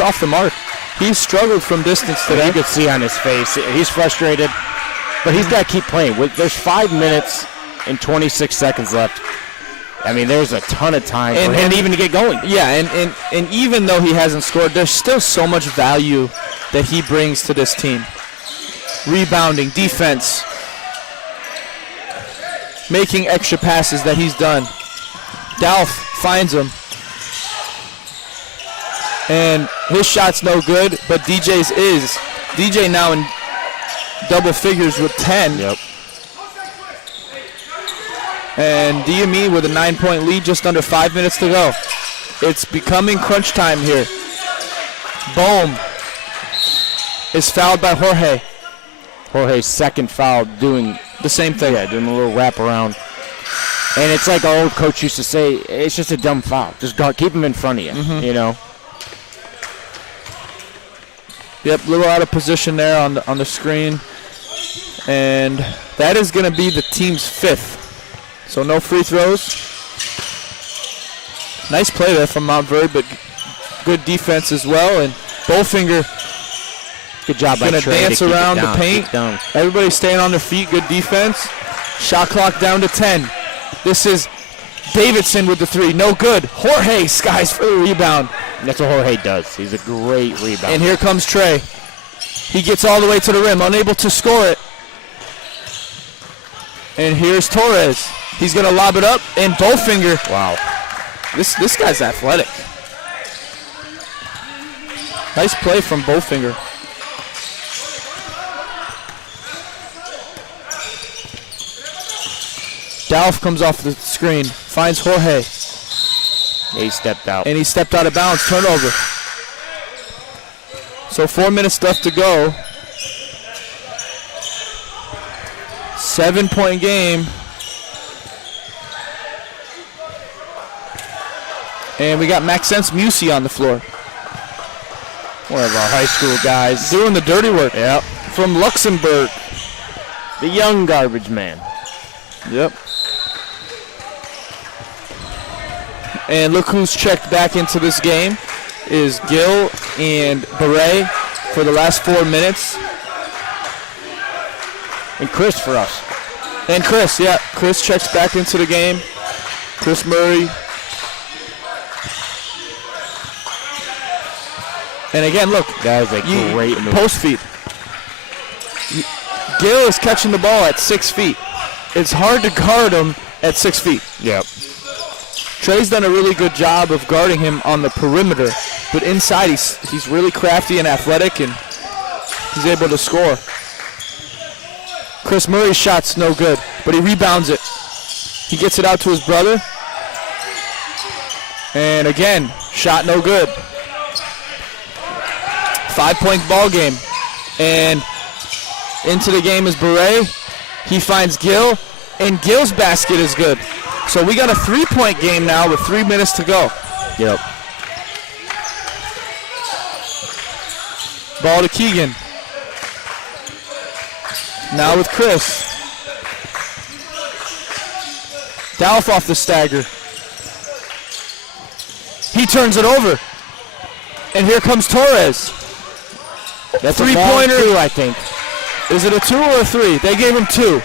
off the mark. He's struggled from distance today. You could see on his face. He's frustrated, but he's got to keep playing. There's 5 minutes and 26 seconds left. I mean, there's a ton of time for him even to get going. Yeah, and even though he hasn't scored, there's still so much value that he brings to this team. Rebounding, defense, making extra passes that he's done. Dalf finds him. And his shot's no good, but DJ's is. DJ now in double figures with 10. Yep. And DME with a 9-point lead, just under 5 minutes to go. It's becoming crunch time here. Bohm is fouled by Jorge. Jorge's second foul doing the same thing. Yeah, doing a little wraparound. And it's like our old coach used to say, it's just a dumb foul. Just keep him in front of you, you know. Yep, a little out of position there on the screen. And that is going to be the team's 5th. So no free throws. Nice play there from Montverde, but good defense as well. And Bowfinger, good job by Trey. Going to dance around the paint. Everybody staying on their feet. Good defense. Shot clock down to 10. This is Davidson with the 3. No good. Jorge skies for the rebound. That's what Jorge does. He's a great rebounder. And here comes Trey. He gets all the way to the rim, unable to score it. And here's Torres. He's going to lob it up, and Bowfinger. Wow. This guy's athletic. Nice play from Bowfinger. Dalf comes off the screen, finds Jorge. He stepped out. And he stepped out of bounds, turnover. So 4 minutes left to go. 7-point game. And we got Maxence Musi on the floor. One of our high school guys. Doing the dirty work. Yep. From Luxembourg. The young garbage man. Yep. And look who's checked back into this game is Gill and Beret for the last 4 minutes. And Chris for us. And Chris, yeah. Chris checks back into the game. Chris Murray. And again, look. That was a great move. Post feed. Gill is catching the ball at 6 feet. It's hard to guard him at 6 feet. Yep. Trey's done a really good job of guarding him on the perimeter, but inside he's really crafty and athletic, and he's able to score. Chris Murray's shot's no good, but he rebounds it. He gets it out to his brother. And again, shot no good. 5-point ball game. And into the game is Beret. He finds Gill, and Gill's basket is good. So we got a 3-point game now with 3 minutes to go. Yep. Ball to Keegan. Now with Chris. Dalf off the stagger. He turns it over. And here comes Torres. That's three-pointer. A 2, I think. Is it a 2 or a 3? They gave him 2.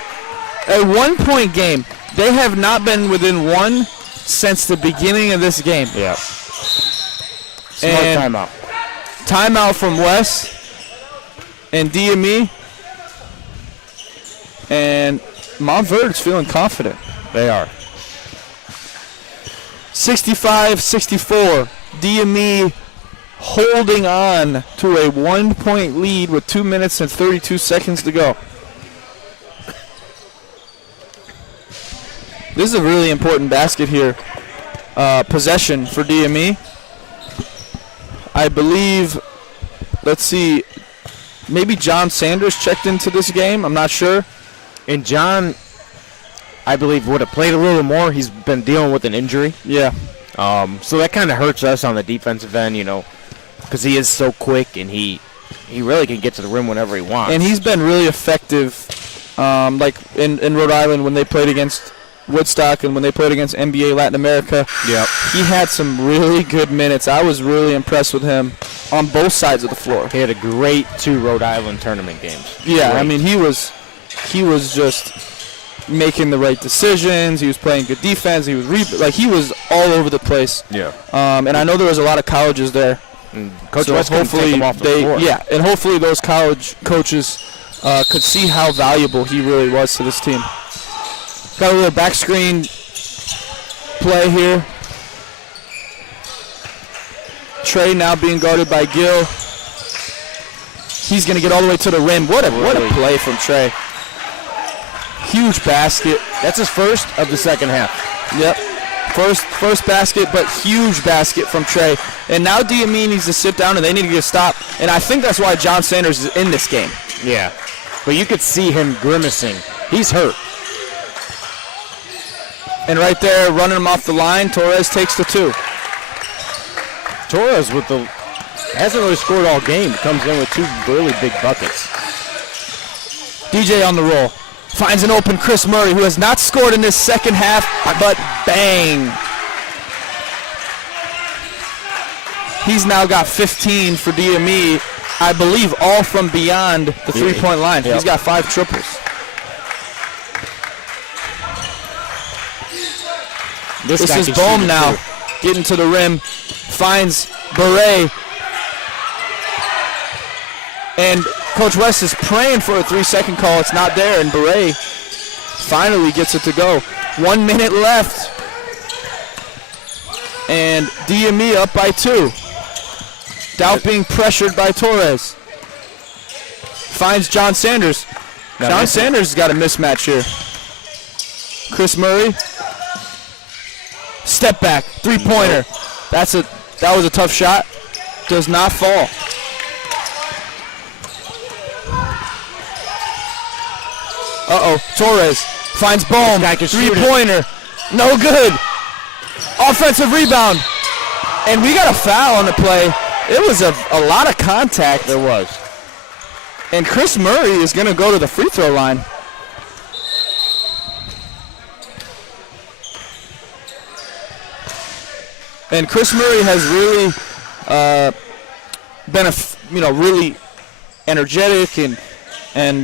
A 1-point game. They have not been within 1 since the beginning of this game. Yeah. Smart And timeout. Timeout from Wes and DME. And Montverde's feeling confident. They are. 65-64. DME holding on to a 1-point lead with 2 minutes and 32 seconds to go. This is a really important basket here. Possession for DME. I believe, let's see, maybe John Sanders checked into this game. I'm not sure. And John, I believe, would have played a little more. He's been dealing with an injury. Yeah. So that kind of hurts us on the defensive end, you know, because he is so quick and he really can get to the rim whenever he wants. And he's been really effective, like in Rhode Island when they played against Woodstock and when they played against NBA Latin America. Yep. He had some really good minutes. I was really impressed with him on both sides of the floor. He had a great 2 Rhode Island tournament games. Yeah, Great. I mean, he was just making the right decisions. He was playing good defense. He was he was all over the place. Yeah. And I know there was a lot of colleges there. Coach So West couldn't take him off the floor. Yeah, and hopefully those college coaches could see how valuable he really was to this team. Got a little back screen play here. Trey now being guarded by Gill. He's going to get all the way to the rim. What a play from Trey. Huge basket. That's his first of the second half. Yep. First basket, but huge basket from Trey. And now DME needs to sit down and they need to get a stop. And I think that's why John Sanders is in this game. Yeah. But you could see him grimacing. He's hurt. And right there, running him off the line, Torres takes the 2. Torres hasn't really scored all game. Comes in with 2 really big buckets. DJ on the roll. Finds an open Chris Murray, who has not scored in this second half, but bang. He's now got 15 for DME, I believe all from beyond the 3-point line. Yep. He's got 5 triples. This is Bohm now, getting to the rim, finds Beret. And Coach West is praying for a 3-second call. It's not there, and Beret finally gets it to go. 1 minute left. And DME up by 2. Doubt being pressured by Torres. Finds John Sanders. John Sanders has got a mismatch here. Chris Murray. Step back, 3-pointer. That was a tough shot. Does not fall. Torres finds Bohm. 3-pointer. No good. Offensive rebound. And we got a foul on the play. It was a lot of contact. There was. And Chris Murray is going to go to the free throw line. And Chris Murray has really been really energetic and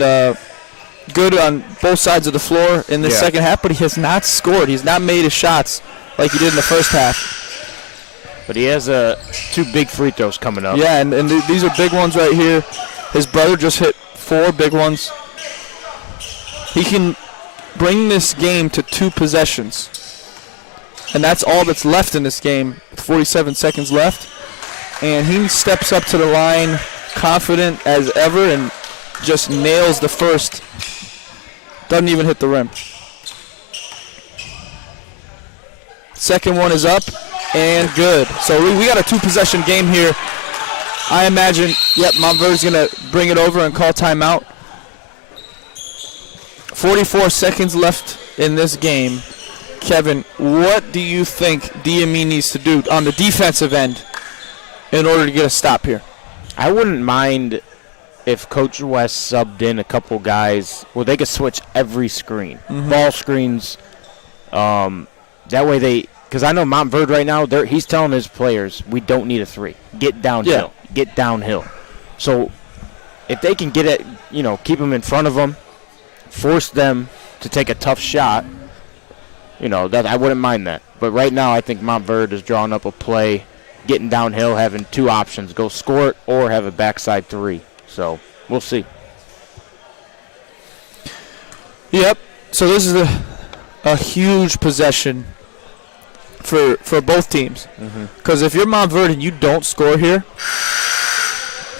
good on both sides of the floor in the second half, but he has not scored. He's not made his shots. like he did in the first half. But he has 2 big free throws coming up. Yeah, and these are big ones right here. His brother just hit 4 big ones. He can bring this game to 2 possessions. And that's all that's left in this game, 47 seconds left. And he steps up to the line confident as ever and just nails the first. Doesn't even hit the rim. Second one is up and good. So we got a 2-possession game here. I imagine, Montverde's going to bring it over and call timeout. 44 seconds left in this game. Kevin, what do you think DME needs to do on the defensive end in order to get a stop here? I wouldn't mind if Coach West subbed in a couple guys where they could switch every screen. Ball screens. That way because I know Montverde right now, he's telling his players, we don't need a 3. Get downhill. Yeah. Get downhill. So if they can get it, keep them in front of them, force them to take a tough shot, that I wouldn't mind that. But right now I think Montverde is drawing up a play, getting downhill, having 2 options, go score it or have a backside 3. So we'll see. Yep. So this is a huge possession for both teams. Because if you're Montverde and you don't score here,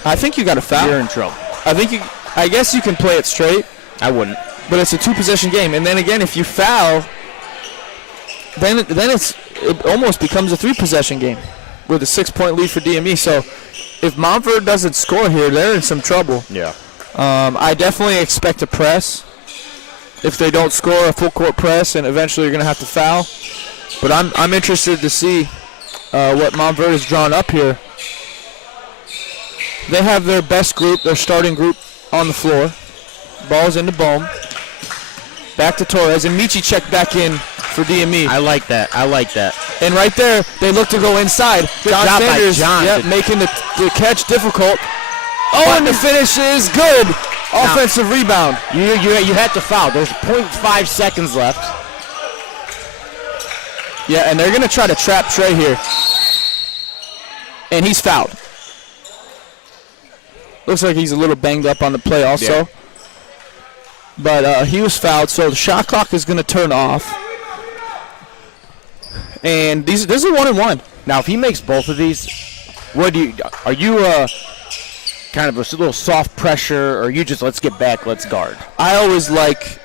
I think you got a foul. You're in trouble. I guess you can play it straight. I wouldn't. But it's a 2-possession game. And then again, if you foul, then it almost becomes a 3-possession game with a 6-point lead for DME. So if Montverde doesn't score here, they're in some trouble. Yeah. I definitely expect a press. If they don't score, a full court press, and eventually you're going to have to foul. But I'm interested to see what Montverde has drawn up here. They have their best group, their starting group, on the floor. Ball's into Bohm. Back to Torres, and Michi checked back in for DME. I like that. And right there, they look to go inside. Good job Sanders, by John. making the catch difficult. Oh, and the finish is good. Offensive rebound. You had to foul. There's 0.5 seconds left. Yeah, and they're going to try to trap Trey here. And he's fouled. Looks like he's a little banged up on the play also. Yeah. But he was fouled, so the shot clock is going to turn off. And this is a 1-and-1. Now, if he makes both of these, are you kind of a little soft pressure, or are you just let's get back, let's guard? I always like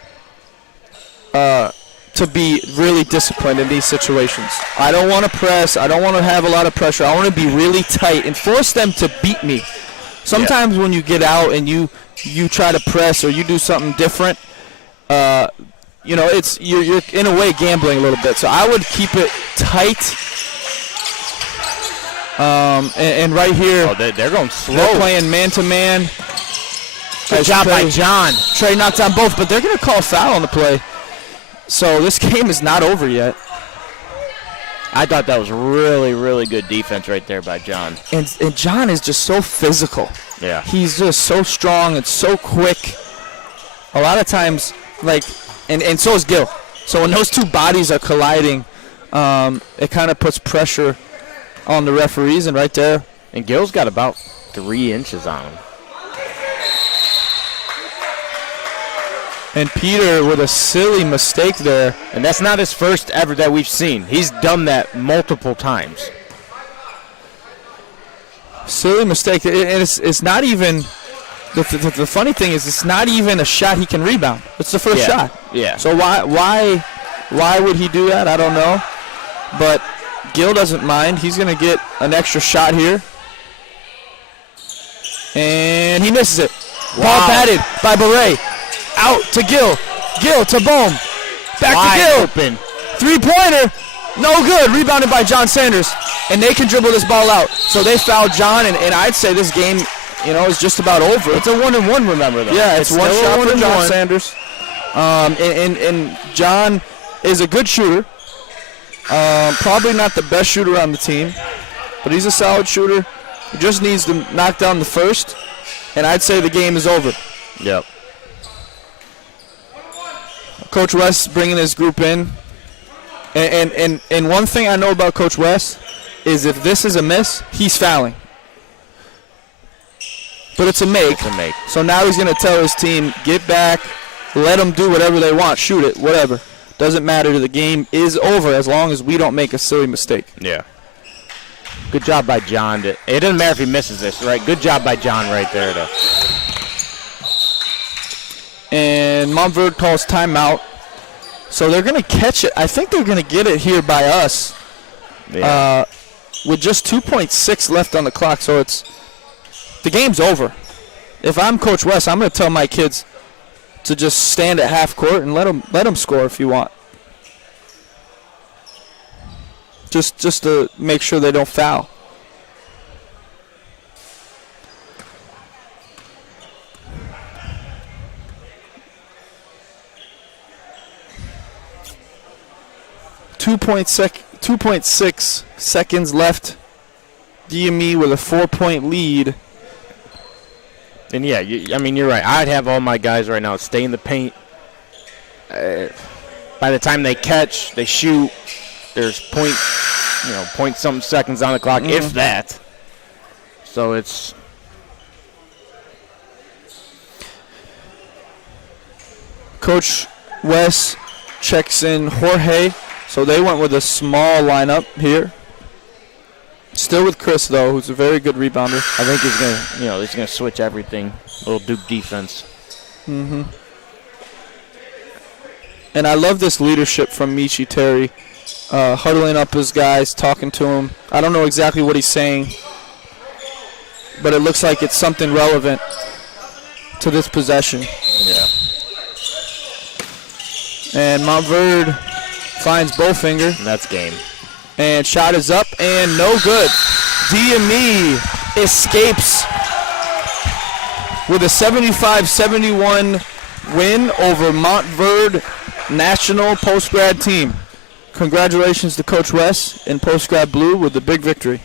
to be really disciplined in these situations. I don't want to press. I don't want to have a lot of pressure. I want to be really tight and force them to beat me. Sometimes when you get out and you try to press or you do something different, it's you're in a way gambling a little bit. So I would keep it tight. And right here, they're going slow. They're playing man-to-man. Good job by John. Trey knocked down both, but they're going to call a foul on the play. So this game is not over yet. I thought that was really, really good defense right there by John. And John is just so physical. Yeah. He's just so strong and so quick. A lot of times, and so is Gil. So when those two bodies are colliding, it kind of puts pressure on the referees, and right there. And Gil's got about 3 inches on him. And Peter with a silly mistake there. And that's not his first ever that we've seen. He's done that multiple times. Silly mistake. And it's not even, the funny thing is it's not even a shot he can rebound. It's the first shot. Yeah. So why would he do that? I don't know. But Gil doesn't mind. He's going to get an extra shot here. And he misses it. Wow. Ball batted by Beret. Out to Gil. Gil to Bohm. Back wide to Gil. Open. 3-pointer. No good. Rebounded by John Sanders. And they can dribble this ball out. So they fouled John, and I'd say this game, is just about over. It's a 1-and-1, remember, though. Yeah, it's one shot for John Sanders. And John is a good shooter. Probably not the best shooter on the team, but he's a solid shooter. He just needs to knock down the first, and I'd say the game is over. Yep. Coach West bringing his group in. And one thing I know about Coach West is if this is a miss, he's fouling. But it's a make. It's a make. So now he's going to tell his team, get back, let them do whatever they want, shoot it, whatever. Doesn't matter. The game is over as long as we don't make a silly mistake. Yeah. Good job by John. It doesn't matter if he misses this, right? Good job by John right there. And Montverde calls timeout. So they're going to catch it. I think they're going to get it here by us with just 2.6 left on the clock. So the game's over. If I'm Coach West, I'm going to tell my kids to just stand at half court and let them score if you want. Just to make sure they don't foul. Two point 2.6 seconds left. DME with a 4-point lead. And yeah, you're right. I'd have all my guys right now stay in the paint. By the time they catch, they shoot. There's point something seconds on the clock, if that. So it's Coach West checks in Jorge. So they went with a small lineup here. Still with Chris though, who's a very good rebounder. I think he's gonna switch everything. Little Duke defense. Mm-hmm. And I love this leadership from Michi Terry, huddling up his guys, talking to him. I don't know exactly what he's saying, but it looks like it's something relevant to this possession. Yeah. And Montverde finds Bowfinger. And that's game. And shot is up and no good. DME escapes with a 75-71 win over Montverde National Post-Grad team. Congratulations to Coach West and Post-Grad Blue with the big victory.